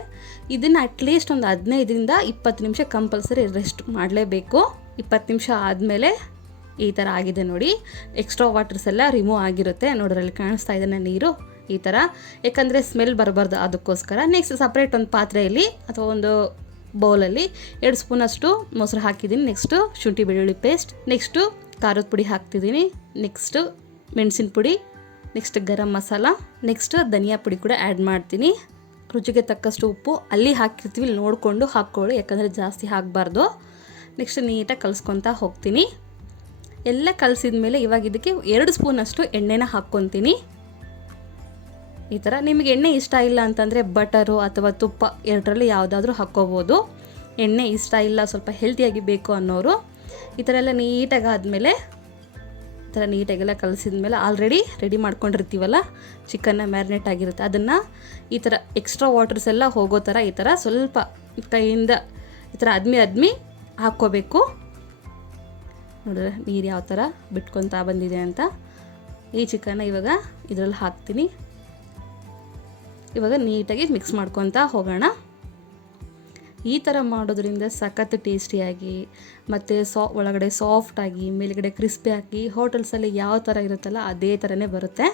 ಇದನ್ನು ಅಟ್ಲೀಸ್ಟ್ ಒಂದು 15 to 20 ನಿಮಿಷ ಕಂಪಲ್ಸರಿ ರೆಸ್ಟ್ ಮಾಡಲೇಬೇಕು. 20 ನಿಮಿಷ ಆದಮೇಲೆ ಈ ಥರ ಆಗಿದೆ ನೋಡಿ. ಎಕ್ಸ್ಟ್ರಾ ವಾಟರ್ಸ್ ಎಲ್ಲ ರಿಮೂವ್ ಆಗಿರುತ್ತೆ. ನೋಡ್ರಲ್ಲಿ ಕಾಣಿಸ್ತಾ ಇದೆ ನೀರು ಈ ಥರ, ಯಾಕಂದರೆ ಸ್ಮೆಲ್ ಬರಬಾರ್ದು ಅದಕ್ಕೋಸ್ಕರ. ನೆಕ್ಸ್ಟ್ ಸಪ್ರೇಟ್ ಒಂದು ಪಾತ್ರೆಯಲ್ಲಿ ಅಥವಾ ಒಂದು ಬೌಲಲ್ಲಿ 2 ಸ್ಪೂನಷ್ಟು ಮೊಸರು ಹಾಕಿದ್ದೀನಿ. ನೆಕ್ಸ್ಟು ಶುಂಠಿ ಬೆಳ್ಳುಳ್ಳಿ ಪೇಸ್ಟ್, ನೆಕ್ಸ್ಟು ಖಾರದ ಪುಡಿ ಹಾಕ್ತಿದ್ದೀನಿ, ನೆಕ್ಸ್ಟು ಮೆಣಸಿನ ಪುಡಿ, ನೆಕ್ಸ್ಟ್ ಗರಂ ಮಸಾಲ, ನೆಕ್ಸ್ಟ್ ಧನಿಯಾ ಪುಡಿ ಕೂಡ ಆ್ಯಡ್ ಮಾಡ್ತೀನಿ. ರುಚಿಗೆ ತಕ್ಕಷ್ಟು ಉಪ್ಪು ಅಲ್ಲಿ ಹಾಕಿರ್ತೀವಿ, ಇಲ್ಲಿ ನೋಡಿಕೊಂಡು ಹಾಕ್ಕೊಳ್ಳಿ, ಯಾಕಂದರೆ ಜಾಸ್ತಿ ಹಾಕಬಾರ್ದು. ನೆಕ್ಸ್ಟ್ ನೀಟಾಗಿ ಕಲಿಸ್ಕೊತಾ ಹೋಗ್ತೀನಿ. ಎಲ್ಲ ಕಲಸಿದ ಮೇಲೆ ಇವಾಗ ಇದಕ್ಕೆ 2 ಸ್ಪೂನಷ್ಟು ಎಣ್ಣೆನ ಹಾಕ್ಕೊತೀನಿ. ಈ ಥರ ನಿಮಗೆ ಎಣ್ಣೆ ಇಷ್ಟ ಇಲ್ಲ ಅಂತಂದರೆ ಬಟರು ಅಥವಾ ತುಪ್ಪ ಎರಡರಲ್ಲಿ ಯಾವುದಾದ್ರೂ ಹಾಕ್ಕೋಬೋದು. ಎಣ್ಣೆ ಇಷ್ಟ ಇಲ್ಲ, ಸ್ವಲ್ಪ ಹೆಲ್ತಿಯಾಗಿ ಬೇಕು ಅನ್ನೋರು ಈ ಥರ ಎಲ್ಲ ನೀಟಾಗಿ ಆದಮೇಲೆ ಈ ಥರ ನೀಟಾಗೆಲ್ಲ ಕಲಸಿದ ಮೇಲೆ ಆಲ್ರೆಡಿ ರೆಡಿ ಮಾಡ್ಕೊಂಡಿರ್ತೀವಲ್ಲ ಚಿಕನ್ನ ಮ್ಯಾರಿನೇಟ್ ಆಗಿರುತ್ತೆ, ಅದನ್ನು ಈ ಥರ ಎಕ್ಸ್ಟ್ರಾ ವಾಟರ್ಸ್ ಎಲ್ಲ ಹೋಗೋ ಥರ ಈ ಥರ ಸ್ವಲ್ಪ ಕೈಯಿಂದ ಈ ಥರ ಅದ್ಮಿ ಹಾಕ್ಕೋಬೇಕು. ನೋಡಿದ್ರೆ ನೀರು ಯಾವ ಥರ ಬಿಟ್ಕೊತಾ ಬಂದಿದೆ ಅಂತ. ಈ ಚಿಕನ್ನ ಇವಾಗ ಇದರಲ್ಲಿ ಹಾಕ್ತೀನಿ. ಇವಾಗ ನೀಟಾಗಿ ಮಿಕ್ಸ್ ಮಾಡ್ಕೊತಾ ಹೋಗೋಣ. ಈ ಥರ ಮಾಡೋದ್ರಿಂದ ಸಖತ್ ಟೇಸ್ಟಿಯಾಗಿ ಮತ್ತು ಒಳಗಡೆ ಸಾಫ್ಟಾಗಿ ಮೇಲ್ಗಡೆ ಕ್ರಿಸ್ಪಿ ಆಗಿ ಹೋಟೆಲ್ಸಲ್ಲಿ ಯಾವ ಥರ ಇರುತ್ತಲ್ಲ ಅದೇ ಥರನೇ ಬರುತ್ತೆ.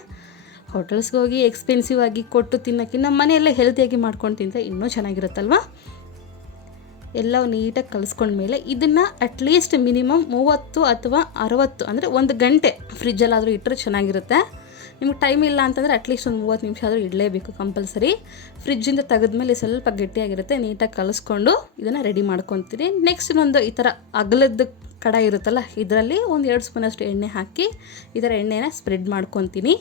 ಹೋಟೆಲ್ಸ್ಗೆ ಹೋಗಿ ಎಕ್ಸ್ಪೆನ್ಸಿವ್ ಆಗಿ ಕೊಟ್ಟು ತಿನ್ನೋಕ್ಕಿಂತ ಮನೆಯಲ್ಲೇ ಹೆಲ್ತಿಯಾಗಿ ಮಾಡ್ಕೊಂಡು ತಿಂದರೆ ಇನ್ನೂ ಚೆನ್ನಾಗಿರುತ್ತಲ್ವ. ಎಲ್ಲವೂ ನೀಟಾಗಿ ಕಲಿಸ್ಕೊಂಡ್ಮೇಲೆ ಇದನ್ನು ಅಟ್ಲೀಸ್ಟ್ ಮಿನಿಮಮ್ 30 ಅಥವಾ 60 ಅಂದರೆ 1 ಗಂಟೆ ಫ್ರಿಜ್ಜಲ್ಲಾದರೂ ಇಟ್ಟರೆ ಚೆನ್ನಾಗಿರುತ್ತೆ. ನಿಮ್ಗೆ ಟೈಮ್ ಇಲ್ಲ ಅಂತಂದರೆ ಅಟ್ಲೀಸ್ಟ್ ಒಂದು 30 ನಿಮಿಷ ಆದರೂ ಇಡಲೇಬೇಕು ಕಂಪಲ್ಸರಿ. ಫ್ರಿಜ್ಜಿಂದ ತೆಗೆದ್ಮೇಲೆ ಸ್ವಲ್ಪ ಗಟ್ಟಿಯಾಗಿರುತ್ತೆ. ನೀಟಾಗಿ ಕಲಿಸ್ಕೊಂಡು ಇದನ್ನು ರೆಡಿ ಮಾಡ್ಕೊತೀನಿ. ನೆಕ್ಸ್ಟ್ ಇನ್ನೊಂದು ಈ ಥರ ಅಗಲದ ಕಡಾಯಿ ಇರುತ್ತಲ್ಲ, ಇದರಲ್ಲಿ ಒಂದು 2 ಸ್ಪೂನಷ್ಟು ಎಣ್ಣೆ ಹಾಕಿ ಈ ಥರ ಎಣ್ಣೆನ ಸ್ಪ್ರೆಡ್ ಮಾಡ್ಕೊತೀನಿ.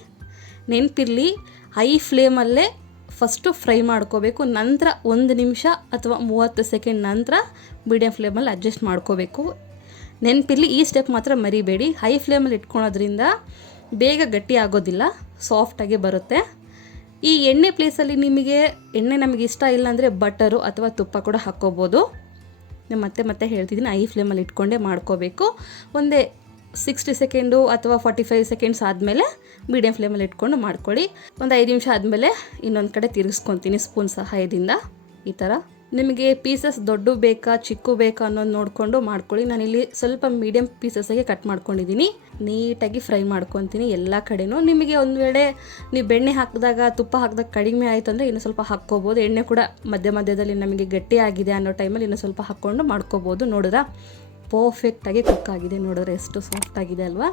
ನೆನಪಿರಲಿ, ಹೈ ಫ್ಲೇಮಲ್ಲೇ ಫಸ್ಟು ಫ್ರೈ ಮಾಡ್ಕೋಬೇಕು, ನಂತರ 1 ನಿಮಿಷ ಅಥವಾ 30 ಸೆಕೆಂಡ್ ನಂತರ ಮೀಡಿಯಮ್ ಫ್ಲೇಮಲ್ಲಿ ಅಡ್ಜಸ್ಟ್ ಮಾಡ್ಕೋಬೇಕು. ನೆನಪಿರಲಿ, ಈ ಸ್ಟೆಪ್ ಮಾತ್ರ ಮರಿಬೇಡಿ. ಹೈ ಫ್ಲೇಮಲ್ಲಿ ಇಟ್ಕೊಳೋದ್ರಿಂದ ಬೇಗ ಗಟ್ಟಿ ಆಗೋದಿಲ್ಲ, ಸಾಫ್ಟಾಗಿ ಬರುತ್ತೆ. ಈ ಎಣ್ಣೆ ಪ್ಲೇಸಲ್ಲಿ ನಿಮಗೆ ಎಣ್ಣೆ ನಮಗೆ ಇಷ್ಟ ಇಲ್ಲ ಅಂದರೆ ಬಟರು ಅಥವಾ ತುಪ್ಪ ಕೂಡ ಹಾಕ್ಕೋಬೋದು. ನಾನು ಮತ್ತೆ ಹೇಳ್ತಿದ್ದೀನಿ, ಹೈ ಫ್ಲೇಮಲ್ಲಿ ಇಟ್ಕೊಂಡೇ ಮಾಡ್ಕೋಬೇಕು. ಒಂದೇ 60 ಸೆಕೆಂಡು ಅಥವಾ 45 ಸೆಕೆಂಡ್ಸ್ ಆದಮೇಲೆ ಮೀಡಿಯಮ್ ಫ್ಲೇಮಲ್ಲಿ ಇಟ್ಕೊಂಡು ಮಾಡ್ಕೊಳ್ಳಿ. ಒಂದು 5 ನಿಮಿಷ ಆದಮೇಲೆ ಇನ್ನೊಂದು ಕಡೆ ತಿರುಗಿಸ್ಕೊತೀನಿ ಸ್ಪೂನ್ ಸಹಾಯದಿಂದ. ಈ ಥರ ನಿಮಗೆ ಪೀಸಸ್ ದೊಡ್ಡ ಬೇಕಾ ಚಿಕ್ಕ ಬೇಕಾ ಅನ್ನೋದು ನೋಡಿಕೊಂಡು ಮಾಡ್ಕೊಳ್ಳಿ. ನಾನಿಲ್ಲಿ ಸ್ವಲ್ಪ ಮೀಡಿಯಮ್ ಪೀಸಸ್ಸಾಗಿ ಕಟ್ ಮಾಡ್ಕೊಂಡಿದ್ದೀನಿ. ನೀಟಾಗಿ ಫ್ರೈ ಮಾಡ್ಕೊತೀನಿ ಎಲ್ಲ ಕಡೆನೂ. ನಿಮಗೆ ಒಂದು ವೇಳೆ ನೀವು ಬೆಣ್ಣೆ ಹಾಕಿದಾಗ ತುಪ್ಪ ಹಾಕಿದಾಗ ಕಡಿಮೆ ಆಯಿತು ಅಂದರೆ ಇನ್ನೂ ಸ್ವಲ್ಪ ಹಾಕ್ಕೋಬೋದು. ಎಣ್ಣೆ ಕೂಡ ಮಧ್ಯದಲ್ಲಿ ನಮಗೆ ಗಟ್ಟಿ ಆಗಿದೆ ಅನ್ನೋ ಟೈಮಲ್ಲಿ ಇನ್ನೂ ಸ್ವಲ್ಪ ಹಾಕ್ಕೊಂಡು ಮಾಡ್ಕೋಬೋದು. ನೋಡಿದ್ರಾ ಪರ್ಫೆಕ್ಟಾಗಿ ಕುಕ್ ಆಗಿದೆ. ನೋಡಿದ್ರೆ ಎಷ್ಟು ಸಾಫ್ಟ್ ಆಗಿದೆ ಅಲ್ವಾ,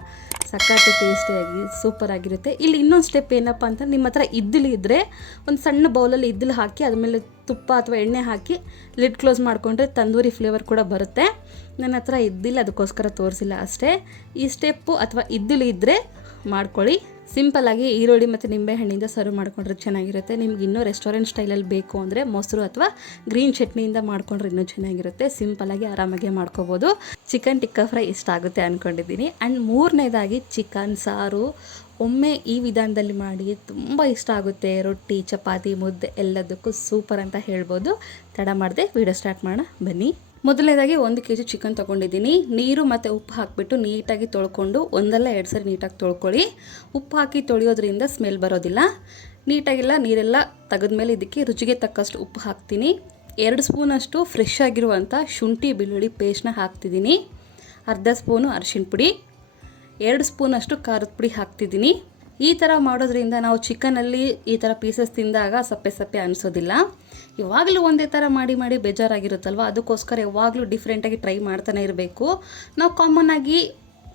ಸಖತ್ ಟೇಸ್ಟಿಯಾಗಿ ಸೂಪರಾಗಿರುತ್ತೆ. ಇಲ್ಲಿ ಇನ್ನೊಂದು ಸ್ಟೆಪ್ ಏನಪ್ಪ ಅಂತ, ನಿಮ್ಮ ಹತ್ರ ಇದ್ದಿಲು ಇದ್ದರೆ ಒಂದು ಸಣ್ಣ ಬೌಲಲ್ಲಿ ಇದ್ದಿಲು ಹಾಕಿ ಅದ್ಮೇಲೆ ತುಪ್ಪ ಅಥವಾ ಎಣ್ಣೆ ಹಾಕಿ ಲಿಡ್ ಕ್ಲೋಸ್ ಮಾಡಿಕೊಂಡ್ರೆ ತಂದೂರಿ ಫ್ಲೇವರ್ ಕೂಡ ಬರುತ್ತೆ. ನನ್ನ ಹತ್ರ ಇದ್ದಿಲ್ಲ, ಅದಕ್ಕೋಸ್ಕರ ತೋರಿಸಿಲ್ಲ ಅಷ್ಟೇ. ಈ ಸ್ಟೆಪ್ಪು ಅಥವಾ ಇದ್ದಿಲು ಇದ್ದರೆ ಮಾಡ್ಕೊಳ್ಳಿ. ಸಿಂಪಲ್ಲಾಗಿ ಈರುಳ್ಳಿ ಮತ್ತು ನಿಂಬೆಹಣ್ಣಿಂದ ಸರ್ವ್ ಮಾಡಿಕೊಂಡ್ರೆ ಚೆನ್ನಾಗಿರುತ್ತೆ. ನಿಮ್ಗೆ ಇನ್ನೂ ರೆಸ್ಟೋರೆಂಟ್ ಸ್ಟೈಲಲ್ಲಿ ಬೇಕು ಅಂದರೆ ಮೊಸರು ಅಥವಾ ಗ್ರೀನ್ ಚಟ್ನಿಯಿಂದ ಮಾಡಿಕೊಂಡ್ರೆ ಇನ್ನೂ ಚೆನ್ನಾಗಿರುತ್ತೆ. ಸಿಂಪಲ್ಲಾಗಿ ಆರಾಮಾಗಿ ಮಾಡ್ಕೋಬೋದು. ಚಿಕನ್ ಟಿಕ್ಕಾ ಫ್ರೈ ಇಷ್ಟ ಆಗುತ್ತೆ ಅಂದ್ಕೊಂಡಿದ್ದೀನಿ. ಆ್ಯಂಡ್ 3ನೇದಾಗಿ ಚಿಕನ್ ಸಾರು ಒಮ್ಮೆ ಈ ವಿಧಾನದಲ್ಲಿ ಮಾಡಿ ತುಂಬ ಇಷ್ಟ ಆಗುತ್ತೆ. ರೊಟ್ಟಿ, ಚಪಾತಿ, ಮುದ್ದೆ ಎಲ್ಲದಕ್ಕೂ ಸೂಪರ್ ಅಂತ ಹೇಳ್ಬೋದು. ತಡ ಮಾಡದೆ ವಿಡಿಯೋ ಸ್ಟಾರ್ಟ್ ಮಾಡೋಣ ಬನ್ನಿ. ಮೊದಲನೇದಾಗಿ 1 kg ಚಿಕನ್ ತೊಗೊಂಡಿದ್ದೀನಿ. ನೀರು ಮತ್ತು ಉಪ್ಪು ಹಾಕಿಬಿಟ್ಟು ನೀಟಾಗಿ ತೊಳ್ಕೊಂಡು 1 ಅಲ್ಲ 2 ಸರಿ ನೀಟಾಗಿ ತೊಳ್ಕೊಳ್ಳಿ. ಉಪ್ಪು ಹಾಕಿ ತೊಳೆಯೋದ್ರಿಂದ ಸ್ಮೆಲ್ ಬರೋದಿಲ್ಲ. ನೀಟಾಗೆಲ್ಲ ನೀರೆಲ್ಲ ತೆಗೆದ್ಮೇಲೆ ಇದಕ್ಕೆ ರುಚಿಗೆ ತಕ್ಕಷ್ಟು ಉಪ್ಪು ಹಾಕ್ತೀನಿ. 2 ಸ್ಪೂನಷ್ಟು ಫ್ರೆಶ್ ಆಗಿರುವಂಥ ಶುಂಠಿ ಬೆಳ್ಳುಳ್ಳಿ ಪೇಸ್ಟ್ನ ಹಾಕ್ತಿದ್ದೀನಿ. ಅರ್ಧ ಸ್ಪೂನು ಅರಿಶಿಣ ಪುಡಿ, 2 ಸ್ಪೂನಷ್ಟು ಖಾರದ ಪುಡಿ ಹಾಕ್ತಿದ್ದೀನಿ. ಈ ಥರ ಮಾಡೋದ್ರಿಂದ ನಾವು ಚಿಕನಲ್ಲಿ ಈ ಥರ ಪೀಸಸ್ ತಿಂದಾಗ ಸಪ್ಪೆ ಅನಿಸೋದಿಲ್ಲ. ಯಾವಾಗಲೂ ಒಂದೇ ಥರ ಮಾಡಿ ಬೇಜಾರಾಗಿರುತ್ತಲ್ವ, ಅದಕ್ಕೋಸ್ಕರ ಯಾವಾಗಲೂ ಡಿಫ್ರೆಂಟಾಗಿ ಟ್ರೈ ಮಾಡ್ತಾನೆ ಇರಬೇಕು. ನಾವು ಕಾಮನ್ನಾಗಿ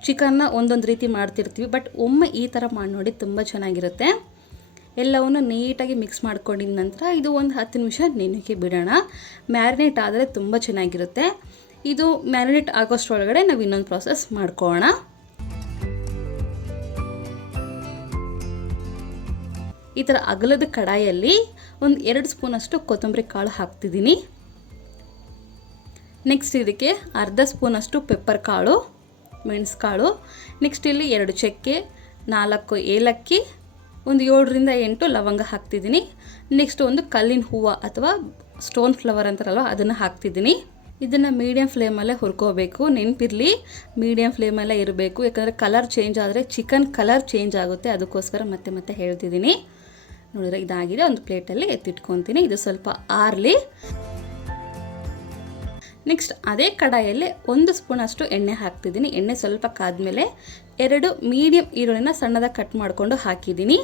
ಚಿಕನ್ನ ಒಂದೊಂದು ರೀತಿ ಮಾಡ್ತಿರ್ತೀವಿ, ಬಟ್ ಒಮ್ಮೆ ಈ ಥರ ಮಾಡಿ ನೋಡಿ ತುಂಬ ಚೆನ್ನಾಗಿರುತ್ತೆ. ಎಲ್ಲವನ್ನು ನೀಟಾಗಿ ಮಿಕ್ಸ್ ಮಾಡ್ಕೊಂಡಿದ ನಂತರ ಇದು ಒಂದು 10 ನಿಮಿಷ ನೆನೆಯೋಕ್ಕೆ ಬಿಡೋಣ. ಮ್ಯಾರಿನೇಟ್ ಆದರೆ ತುಂಬ ಚೆನ್ನಾಗಿರುತ್ತೆ. ಇದು ಮ್ಯಾರಿನೇಟ್ ಆಗೋಷ್ಟರೊಳಗಡೆ ನಾವು ಇನ್ನೊಂದು ಪ್ರಾಸೆಸ್ ಮಾಡ್ಕೊಳ್ಳೋಣ. ಈ ಥರ ಅಗಲದ ಕಡಾಯಲ್ಲಿ ಒಂದು 2 ಸ್ಪೂನಷ್ಟು ಕೊತ್ತಂಬರಿ ಕಾಳು ಹಾಕ್ತಿದ್ದೀನಿ. ನೆಕ್ಸ್ಟ್ ಇದಕ್ಕೆ ಅರ್ಧ ಸ್ಪೂನಷ್ಟು ಪೆಪ್ಪರ್ ಕಾಳು, ಮೆಣಸು ಕಾಳು, ನೆಕ್ಸ್ಟ್ ಇಲ್ಲಿ 2 ಚಕ್ಕೆ, 4 ಏಲಕ್ಕಿ, ಒಂದು 7ರಿಂದ 8 ಲವಂಗ ಹಾಕ್ತಿದ್ದೀನಿ. ನೆಕ್ಸ್ಟ್ ಒಂದು ಕಲ್ಲಿನ ಹೂವು ಅಥವಾ ಸ್ಟೋನ್ ಫ್ಲವರ್ ಅಂತಾರಲ್ವ ಅದನ್ನು ಹಾಕ್ತಿದ್ದೀನಿ. ಇದನ್ನು ಮೀಡಿಯಮ್ ಫ್ಲೇಮಲ್ಲೇ ಹುರ್ಕೋಬೇಕು. ನೆನಪಿರಲಿ, ಮೀಡಿಯಮ್ ಫ್ಲೇಮಲ್ಲೇ ಇರಬೇಕು. ಯಾಕಂದರೆ ಕಲರ್ ಚೇಂಜ್ ಆದರೆ ಚಿಕನ್ ಕಲರ್ ಚೇಂಜ್ ಆಗುತ್ತೆ. ಅದಕ್ಕೋಸ್ಕರ ಮತ್ತೆ ಹೇಳ್ತಿದ್ದೀನಿ. ನೋಡಿದ್ರೆ ಇದಾಗಿದೆ. ಒಂದು ಪ್ಲೇಟಲ್ಲಿ ಎತ್ತಿಟ್ಕೊತೀನಿ. ಇದು ಸ್ವಲ್ಪ ಆರಲಿ. ನೆಕ್ಸ್ಟ್ ಅದೇ ಕಡಾಯಲ್ಲಿ 1 ಸ್ಪೂನಷ್ಟು ಎಣ್ಣೆ ಹಾಕ್ತಿದ್ದೀನಿ. ಎಣ್ಣೆ ಸ್ವಲ್ಪ ಕಾದ್ಮೇಲೆ 2 ಮೀಡಿಯಮ್ ಈರುಳ್ಳಿನ ಸಣ್ಣದಾಗಿ ಕಟ್ ಮಾಡಿಕೊಂಡು ಹಾಕಿದ್ದೀನಿ.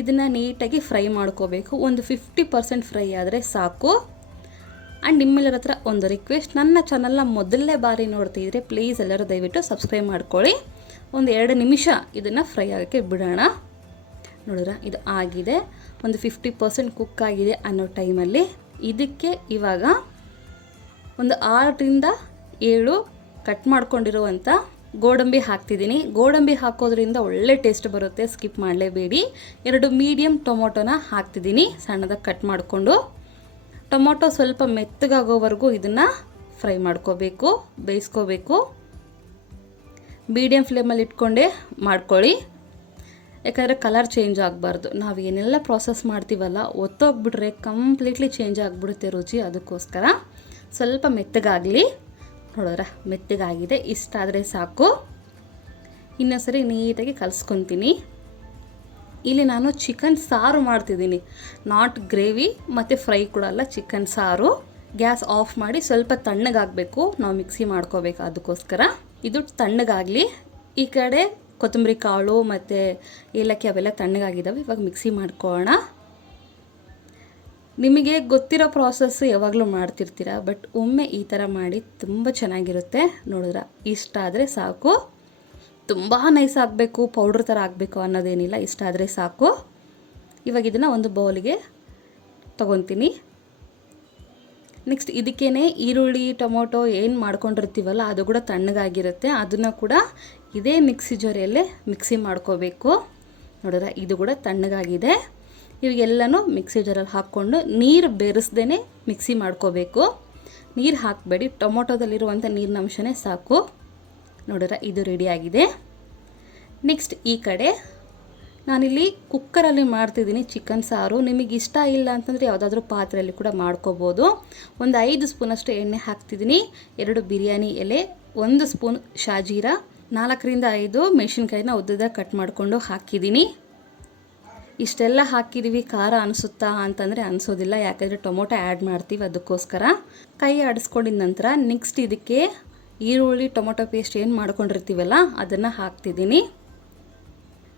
ಇದನ್ನು ನೀಟಾಗಿ ಫ್ರೈ ಮಾಡ್ಕೋಬೇಕು. ಒಂದು 50% ಫ್ರೈ ಆದರೆ ಸಾಕು. ಆ್ಯಂಡ್ ನಿಮ್ಮೆಲ್ಲರ ಹತ್ರ ಒಂದು ರಿಕ್ವೆಸ್ಟ್, ನನ್ನ ಚಾನಲ್ನ ಮೊದಲನೇ ಬಾರಿ ನೋಡ್ತಿದ್ರೆ ಪ್ಲೀಸ್ ಎಲ್ಲರೂ ದಯವಿಟ್ಟು ಸಬ್ಸ್ಕ್ರೈಬ್ ಮಾಡ್ಕೊಳ್ಳಿ. ಒಂದು 2 ನಿಮಿಷ ಇದನ್ನು ಫ್ರೈ ಆಗೋಕ್ಕೆ ಬಿಡೋಣ. ನೋಡಿದ್ರ ಇದು ಆಗಿದೆ, ಒಂದು 50% ಕುಕ್ ಆಗಿದೆ ಅನ್ನೋ ಟೈಮಲ್ಲಿ ಇದಕ್ಕೆ ಇವಾಗ ಒಂದು 6ರಿಂದ 7 ಕಟ್ ಮಾಡ್ಕೊಂಡಿರುವಂಥ ಗೋಡಂಬಿ ಹಾಕ್ತಿದ್ದೀನಿ. ಗೋಡಂಬಿ ಹಾಕೋದ್ರಿಂದ ಒಳ್ಳೆ ಟೇಸ್ಟ್ ಬರುತ್ತೆ, ಸ್ಕಿಪ್ ಮಾಡಲೇಬೇಡಿ. 2 ಮೀಡಿಯಮ್ ಟೊಮೊಟೊನ ಹಾಕ್ತಿದ್ದೀನಿ ಸಣ್ಣದಾಗಿ ಕಟ್ ಮಾಡಿಕೊಂಡು. ಟೊಮೊಟೊ ಸ್ವಲ್ಪ ಮೆತ್ತಗಾಗೋವರೆಗೂ ಇದನ್ನು ಫ್ರೈ ಮಾಡ್ಕೋಬೇಕು, ಬೇಯಿಸ್ಕೋಬೇಕು. ಮೀಡಿಯಮ್ ಫ್ಲೇಮಲ್ಲಿ ಇಟ್ಕೊಂಡೇ ಮಾಡ್ಕೊಳ್ಳಿ, ಯಾಕಂದರೆ ಕಲರ್ ಚೇಂಜ್ ಆಗಬಾರ್ದು. ನಾವು ಏನೆಲ್ಲ ಪ್ರಾಸೆಸ್ ಮಾಡ್ತೀವಲ್ಲ ಒತ್ತೋಗ್ಬಿಟ್ರೆ ಕಂಪ್ಲೀಟ್ಲಿ ಚೇಂಜ್ ಆಗಿಬಿಡುತ್ತೆ ರುಚಿ. ಅದಕ್ಕೋಸ್ಕರ ಸ್ವಲ್ಪ ಮೆತ್ತಗಾಗಲಿ. ನೋಡಿದ್ರ ಮೆತ್ತಗಾಗಿದೆ, ಇಷ್ಟಾದರೆ ಸಾಕು. ಇನ್ನೊಂದ್ಸರಿ ನೀಟಾಗಿ ಕಲಿಸ್ಕೊತೀನಿ. ಇಲ್ಲಿ ನಾನು ಚಿಕನ್ ಸಾರು ಮಾಡ್ತಿದ್ದೀನಿ, ನಾಟ್ ಗ್ರೇವಿ ಮತ್ತು ಫ್ರೈ ಕೂಡ ಅಲ್ಲ, ಚಿಕನ್ ಸಾರು. ಗ್ಯಾಸ್ ಆಫ್ ಮಾಡಿ ಸ್ವಲ್ಪ ತಣ್ಣಗಾಗಬೇಕು, ನಾವು ಮಿಕ್ಸಿ ಮಾಡ್ಕೋಬೇಕು. ಅದಕ್ಕೋಸ್ಕರ ಇದು ತಣ್ಣಗಾಗಲಿ. ಈ ಕಡೆ ಕೊತ್ತಂಬರಿ ಕಾಳು ಮತ್ತು ಏಲಕ್ಕಿ ಅವೆಲ್ಲ ತಣ್ಣಗಾಗಿದ್ದಾವೆ. ಇವಾಗ ಮಿಕ್ಸಿ ಮಾಡ್ಕೊಳ್ಳೋಣ. ನಿಮಗೆ ಗೊತ್ತಿರೋ ಪ್ರಾಸೆಸ್ ಯಾವಾಗಲೂ ಮಾಡ್ತಿರ್ತೀರ, ಬಟ್ ಒಮ್ಮೆ ಈ ಥರ ಮಾಡಿ ತುಂಬ ಚೆನ್ನಾಗಿರುತ್ತೆ. ನೋಡಿದ್ರ ಇಷ್ಟ ಆದರೆ ಸಾಕು. ತುಂಬ ನೈಸ್ ಆಗಬೇಕು, ಪೌಡ್ರ್ ಥರ ಆಗಬೇಕು ಅನ್ನೋದೇನಿಲ್ಲ, ಇಷ್ಟ ಆದರೆ ಸಾಕು. ಇವಾಗ ಇದನ್ನು ಒಂದು ಬೌಲಿಗೆ ತೊಗೊತೀನಿ. ನೆಕ್ಸ್ಟ್ ಇದಕ್ಕೇನೆ ಈರುಳ್ಳಿ ಟೊಮೊಟೊ ಏನು ಮಾಡ್ಕೊಂಡಿರ್ತೀವಲ್ಲ ಅದು ಕೂಡ ತಣ್ಣಗಾಗಿರುತ್ತೆ. ಅದನ್ನು ಕೂಡ ಇದೇ ಮಿಕ್ಸಿ ಜಾರಿಯಲ್ಲೇ ಮಿಕ್ಸಿ ಮಾಡ್ಕೋಬೇಕು. ನೋಡಿದ್ರ ಇದು ಕೂಡ ತಣ್ಣಗಾಗಿದೆ. ಇವಾಗೆಲ್ಲನೂ ಮಿಕ್ಸಿ ಜಾರಲ್ಲಿ ಹಾಕ್ಕೊಂಡು ನೀರು ಬೆರೆಸ್ದೇ ಮಿಕ್ಸಿ ಮಾಡ್ಕೋಬೇಕು. ನೀರು ಹಾಕಬೇಡಿ, ಟೊಮೊಟೊದಲ್ಲಿರುವಂಥ ನೀರಿನ ಅಂಶನೇ ಸಾಕು. ನೋಡಿದ್ರ ಇದು ರೆಡಿಯಾಗಿದೆ. ನೆಕ್ಸ್ಟ್ ಈ ಕಡೆ ನಾನಿಲ್ಲಿ ಕುಕ್ಕರಲ್ಲಿ ಮಾಡ್ತಿದ್ದೀನಿ ಚಿಕನ್ ಸಾರು. ನಿಮಗೆ ಇಷ್ಟ ಇಲ್ಲ ಅಂತಂದರೆ ಯಾವುದಾದ್ರೂ ಪಾತ್ರೆಯಲ್ಲಿ ಕೂಡ ಮಾಡ್ಕೋಬೋದು. ಒಂದು 5 ಸ್ಪೂನಷ್ಟು ಎಣ್ಣೆ ಹಾಕ್ತಿದ್ದೀನಿ, 2 ಬಿರಿಯಾನಿ ಎಲೆ, 1 ಸ್ಪೂನ್ ಶಾಜೀರ, 4ರಿಂದ 5 ಮೆಣಸಿನ್ಕಾಯಿನ ಉದ್ದದ ಕಟ್ ಮಾಡಿಕೊಂಡು ಹಾಕಿದ್ದೀನಿ. ಇಷ್ಟೆಲ್ಲ ಹಾಕಿದ್ದೀವಿ, ಖಾರ ಅನಿಸುತ್ತಾ ಅಂತಂದರೆ ಅನಿಸೋದಿಲ್ಲ, ಯಾಕಂದರೆ ಟೊಮೊಟೊ ಆ್ಯಡ್ ಮಾಡ್ತೀವಿ. ಅದಕ್ಕೋಸ್ಕರ ಕೈ ಆಡಿಸ್ಕೊಂಡಿದ ನಂತರ ನೆಕ್ಸ್ಟ್ ಇದಕ್ಕೆ ಈರುಳ್ಳಿ ಟೊಮೊಟೊ ಪೇಸ್ಟ್ ಏನು ಮಾಡ್ಕೊಂಡಿರ್ತೀವಲ್ಲ ಅದನ್ನು ಹಾಕ್ತಿದ್ದೀನಿ.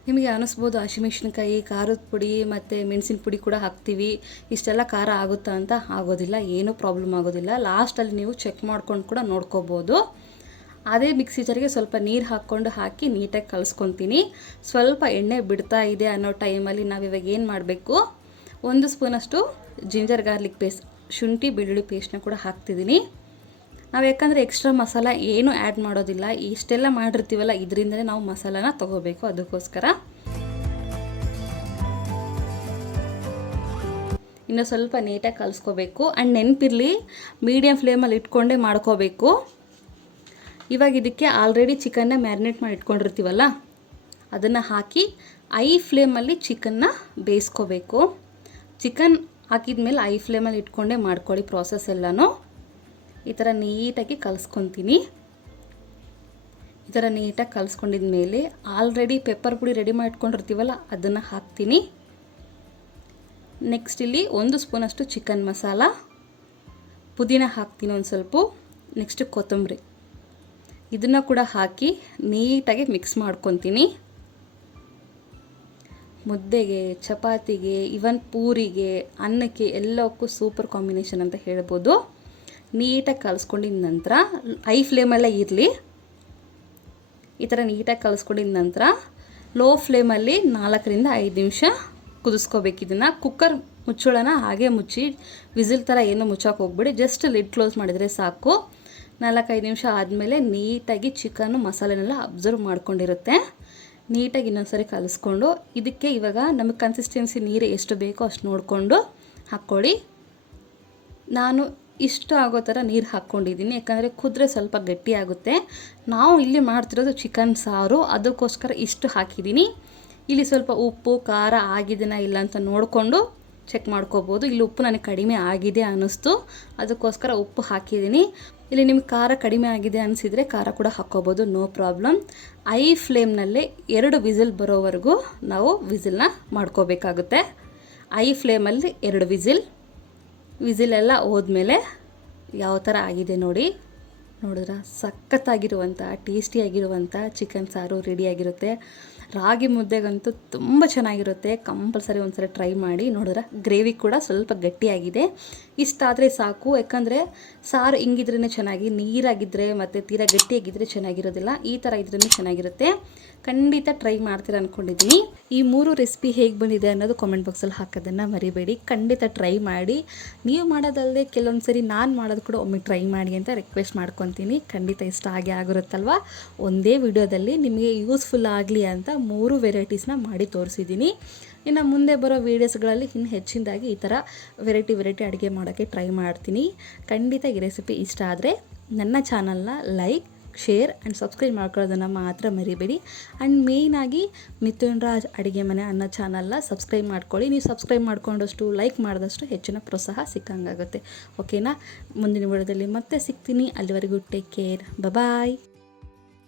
ನಿಮಗೆ ಅನಿಸ್ಬೋದು ಹಸಿಮೆಣ್ಸಿನ್ಕಾಯಿ, ಖಾರದ ಪುಡಿ ಮತ್ತು ಮೆಣಸಿನ ಪುಡಿ ಕೂಡ ಹಾಕ್ತೀವಿ, ಇಷ್ಟೆಲ್ಲ ಖಾರ ಆಗುತ್ತಾ ಅಂತ. ಆಗೋದಿಲ್ಲ, ಏನೂ ಪ್ರಾಬ್ಲಮ್ ಆಗೋದಿಲ್ಲ. ಲಾಸ್ಟಲ್ಲಿ ನೀವು ಚೆಕ್ ಮಾಡ್ಕೊಂಡು ಕೂಡ ನೋಡ್ಕೋಬೋದು. ಅದೇ ಮಿಕ್ಸಿ ಜಾರಿಗೆ ಸ್ವಲ್ಪ ನೀರು ಹಾಕಿ ನೀಟಾಗಿ ಕಲಿಸ್ಕೊತೀನಿ. ಸ್ವಲ್ಪ ಎಣ್ಣೆ ಬಿಡ್ತಾ ಇದೆ ಅನ್ನೋ ಟೈಮಲ್ಲಿ ನಾವಿವಾಗ ಏನು ಮಾಡಬೇಕು, 1 ಸ್ಪೂನಷ್ಟು ಜಿಂಜರ್ ಗಾರ್ಲಿಕ್ ಪೇಸ್ಟ್, ಶುಂಠಿ ಬೆಳ್ಳುಳ್ಳಿ ಪೇಸ್ಟ್ನ ಕೂಡ ಹಾಕ್ತಿದ್ದೀನಿ. ನಾವು ಯಾಕಂದರೆ ಎಕ್ಸ್ಟ್ರಾ ಮಸಾಲ ಏನೂ ಆ್ಯಡ್ ಮಾಡೋದಿಲ್ಲ, ಇಷ್ಟೆಲ್ಲ ಮಾಡಿರ್ತೀವಲ್ಲ ಇದರಿಂದಲೇ ನಾವು ಮಸಾಲಾನ ತೊಗೋಬೇಕು. ಅದಕ್ಕೋಸ್ಕರ ಇನ್ನು ಸ್ವಲ್ಪ ನೀಟಾಗಿ ಕಲಿಸ್ಕೋಬೇಕು. ಆ್ಯಂಡ್ ನೆನಪಿರಲಿ, ಮೀಡಿಯಮ್ ಫ್ಲೇಮಲ್ಲಿ ಇಟ್ಕೊಂಡೇ ಮಾಡ್ಕೋಬೇಕು. ಇವಾಗ ಇದಕ್ಕೆ ಆಲ್ರೆಡಿ ಚಿಕನ್ನ ಮ್ಯಾರಿನೇಟ್ ಮಾಡಿ ಇಟ್ಕೊಂಡಿರ್ತೀವಲ್ಲ ಅದನ್ನು ಹಾಕಿ ಐ ಫ್ಲೇಮಲ್ಲಿ ಚಿಕನ್ನ ಬೇಯಿಸ್ಕೋಬೇಕು. ಚಿಕನ್ ಹಾಕಿದ ಮೇಲೆ ಐ ಫ್ಲೇಮಲ್ಲಿ ಇಟ್ಕೊಂಡೇ ಮಾಡ್ಕೊಳ್ಳಿ ಪ್ರಾಸೆಸ್ ಎಲ್ಲನೂ. ಈ ಥರ ನೀಟಾಗಿ ಕಲಿಸ್ಕೊತೀನಿ. ಈ ಥರ ನೀಟಾಗಿ ಕಲಿಸ್ಕೊಂಡಿದ ಮೇಲೆ ಆಲ್ರೆಡಿ ಪೆಪ್ಪರ್ ಪುಡಿ ರೆಡಿ ಮಾಡಿ ಇಟ್ಕೊಂಡಿರ್ತೀವಲ್ಲ ಅದನ್ನು ಹಾಕ್ತೀನಿ. ನೆಕ್ಸ್ಟ್ ಇಲ್ಲಿ 1 ಸ್ಪೂನಷ್ಟು ಚಿಕನ್ ಮಸಾಲ, ಪುದೀನ ಹಾಕ್ತೀನಿ ಒಂದು ಸ್ವಲ್ಪ, ನೆಕ್ಸ್ಟ್ ಕೊತ್ತಂಬರಿ, ಇದನ್ನು ಕೂಡ ಹಾಕಿ ನೀಟಾಗಿ ಮಿಕ್ಸ್ ಮಾಡ್ಕೊತೀನಿ. ಮುದ್ದೆಗೆ, ಚಪಾತಿಗೆ, ಇವನ್ ಪೂರಿಗೆ, ಅನ್ನಕ್ಕೆ ಎಲ್ಲಕ್ಕೂ ಸೂಪರ್ ಕಾಂಬಿನೇಷನ್ ಅಂತ ಹೇಳ್ಬೋದು. ನೀಟಾಗಿ ಕಲಿಸ್ಕೊಂಡಿದ ನಂತರ ಐ ಫ್ಲೇಮಲ್ಲೇ ಇರಲಿ. ಈ ಥರ ನೀಟಾಗಿ ಕಲಿಸ್ಕೊಂಡಿದ ನಂತರ ಲೋ ಫ್ಲೇಮಲ್ಲಿ 4ರಿಂದ 5 ನಿಮಿಷ ಕುದಿಸ್ಕೋಬೇಕು. ಇದನ್ನು ಕುಕ್ಕರ್ ಮುಚ್ಚೋಳನ ಹಾಗೆ ಮುಚ್ಚಿ, ವಿಸಿಲ್ ಥರ ಏನು ಮುಚ್ಚೋಕೆ ಹೋಗ್ಬೇಡಿ, ಜಸ್ಟ್ ಲಿಡ್ ಕ್ಲೋಸ್ ಮಾಡಿದರೆ ಸಾಕು. 4-5 ನಿಮಿಷ ಆದಮೇಲೆ ನೀಟಾಗಿ ಚಿಕನ್ನು ಮಸಾಲೆನೆಲ್ಲ ಅಬ್ಸರ್ವ್ ಮಾಡ್ಕೊಂಡಿರುತ್ತೆ. ನೀಟಾಗಿ ಇನ್ನೊಂದ್ಸರಿ ಕಲಿಸ್ಕೊಂಡು ಇದಕ್ಕೆ ಇವಾಗ ನಮಗೆ ಕನ್ಸಿಸ್ಟೆನ್ಸಿ ನೀರು ಎಷ್ಟು ಬೇಕೋ ಅಷ್ಟು ನೋಡಿಕೊಂಡು ಹಾಕ್ಕೊಳ್ಳಿ. ನಾನು ಇಷ್ಟು ಆಗೋ ಥರ ನೀರು ಹಾಕ್ಕೊಂಡಿದ್ದೀನಿ, ಯಾಕಂದರೆ ಕುದ್ರೆ ಸ್ವಲ್ಪ ಗಟ್ಟಿ ಆಗುತ್ತೆ. ನಾವು ಇಲ್ಲಿ ಮಾಡ್ತಿರೋದು ಚಿಕನ್ ಸಾರು, ಅದಕ್ಕೋಸ್ಕರ ಇಷ್ಟು ಹಾಕಿದ್ದೀನಿ. ಇಲ್ಲಿ ಸ್ವಲ್ಪ ಉಪ್ಪು ಖಾರ ಆಗಿದೆನಾ ಇಲ್ಲ ಅಂತ ನೋಡಿಕೊಂಡು ಚೆಕ್ ಮಾಡ್ಕೋಬೋದು. ಇಲ್ಲಿ ಉಪ್ಪು ನನಗೆ ಕಡಿಮೆ ಆಗಿದೆ ಅನ್ನಿಸ್ತು, ಅದಕ್ಕೋಸ್ಕರ ಉಪ್ಪು ಹಾಕಿದ್ದೀನಿ. ಇಲ್ಲಿ ನಿಮ್ಗೆ ಖಾರ ಕಡಿಮೆ ಆಗಿದೆ ಅನಿಸಿದರೆ ಖಾರ ಕೂಡ ಹಾಕ್ಕೋಬೋದು, ನೋ ಪ್ರಾಬ್ಲಮ್. ಐ ಫ್ಲೇಮ್ನಲ್ಲೇ 2 ವಿಸಿಲ್ ಬರೋವರೆಗೂ ನಾವು ವಿಸಿಲ್ನ ಮಾಡ್ಕೋಬೇಕಾಗುತ್ತೆ. ಐ ಫ್ಲೇಮಲ್ಲಿ 2 ವಿಸಿಲ್ ಎಲ್ಲ ಹೋದ್ಮೇಲೆ ಯಾವ ಥರ ಆಗಿದೆ ನೋಡಿ. ನೋಡಿದ್ರ ಸಖತ್ತಾಗಿರುವಂಥ ಟೇಸ್ಟಿಯಾಗಿರುವಂಥ ಚಿಕನ್ ಸಾರು ರೆಡಿಯಾಗಿರುತ್ತೆ. ರಾಗಿ ಮುದ್ದೆಗಂತೂ ತುಂಬ ಚೆನ್ನಾಗಿರುತ್ತೆ. ಕಂಪಲ್ಸರಿ ಒಂದ್ಸಲ ಟ್ರೈ ಮಾಡಿ. ನೋಡಿದ್ರೆ ಗ್ರೇವಿ ಕೂಡ ಸ್ವಲ್ಪ ಗಟ್ಟಿಯಾಗಿದೆ. ಇಷ್ಟಾದರೆ ಸಾಕು, ಯಾಕಂದರೆ ಸಾರು ಹಿಂಗಿದ್ರೇ ಚೆನ್ನಾಗಿ, ನೀರಾಗಿದ್ದರೆ ಮತ್ತು ತೀರಾ ಗಟ್ಟಿಯಾಗಿದ್ದರೆ ಚೆನ್ನಾಗಿರೋದಿಲ್ಲ. ಈ ಥರ ಇದ್ರೇ ಚೆನ್ನಾಗಿರುತ್ತೆ. ಖಂಡಿತ ಟ್ರೈ ಮಾಡ್ತೀರ ಅಂದ್ಕೊಂಡಿದ್ದೀನಿ. ಈ 3 ರೆಸಿಪಿ ಹೇಗೆ ಬಂದಿದೆ ಅನ್ನೋದು ಕಾಮೆಂಟ್ ಬಾಕ್ಸಲ್ಲಿ ಹಾಕೋದನ್ನು ಮರಿಬೇಡಿ. ಖಂಡಿತ ಟ್ರೈ ಮಾಡಿ. ನೀವು ಮಾಡೋದಲ್ಲದೆ ಕೆಲವೊಂದು ಸರಿ ನಾನು ಮಾಡೋದು ಕೂಡ ಒಮ್ಮೆ ಟ್ರೈ ಮಾಡಿ ಅಂತ ರಿಕ್ವೆಸ್ಟ್ ಮಾಡ್ಕೊತೀನಿ. ಖಂಡಿತ ಇಷ್ಟ ಆಗೇ ಆಗಿರುತ್ತಲ್ವ. ಒಂದೇ ವಿಡಿಯೋದಲ್ಲಿ ನಿಮಗೆ ಯೂಸ್ಫುಲ್ ಆಗಲಿ ಅಂತ 3 ವೆರೈಟೀಸ್ನ ಮಾಡಿ ತೋರಿಸಿದ್ದೀನಿ. ಇನ್ನು ಮುಂದೆ ಬರೋ ವೀಡಿಯೋಸ್ಗಳಲ್ಲಿ ಇನ್ನು ಹೆಚ್ಚಿನದಾಗಿ ಈ ಥರ ವೆರೈಟಿ ಅಡುಗೆ ಮಾಡೋಕ್ಕೆ ಟ್ರೈ ಮಾಡ್ತೀನಿ. ಖಂಡಿತ ಈ ರೆಸಿಪಿ ಇಷ್ಟ ಆದರೆ ನನ್ನ ಚಾನಲ್ನ ಲೈಕ್, ಶೇರ್ ಆ್ಯಂಡ್ ಸಬ್ಸ್ಕ್ರೈಬ್ ಮಾಡ್ಕೊಳ್ಳೋದನ್ನು ಮಾತ್ರ ಮರಿಬೇಡಿ. ಆ್ಯಂಡ್ ಮೇಯ್ನಾಗಿ ಮಿಥುನ್ ರಾಜ್ ಅಡುಗೆ ಮನೆ ಅನ್ನೋ ಚಾನಲ್ನ ಸಬ್ಸ್ಕ್ರೈಬ್ ಮಾಡ್ಕೊಳ್ಳಿ. ನೀವು ಸಬ್ಸ್ಕ್ರೈಬ್ ಮಾಡ್ಕೊಂಡಷ್ಟು, ಲೈಕ್ ಮಾಡಿದಷ್ಟು ಹೆಚ್ಚಿನ ಪ್ರೋತ್ಸಾಹ ಸಿಕ್ಕಂಗಾಗುತ್ತೆ. ಓಕೆನಾ? ಮುಂದಿನ ವಿಡಿಯೋದಲ್ಲಿ ಮತ್ತೆ ಸಿಗ್ತೀನಿ. ಅಲ್ಲಿವರೆಗೂ ಟೇಕ್ ಕೇರ್. ಬಾಯ್.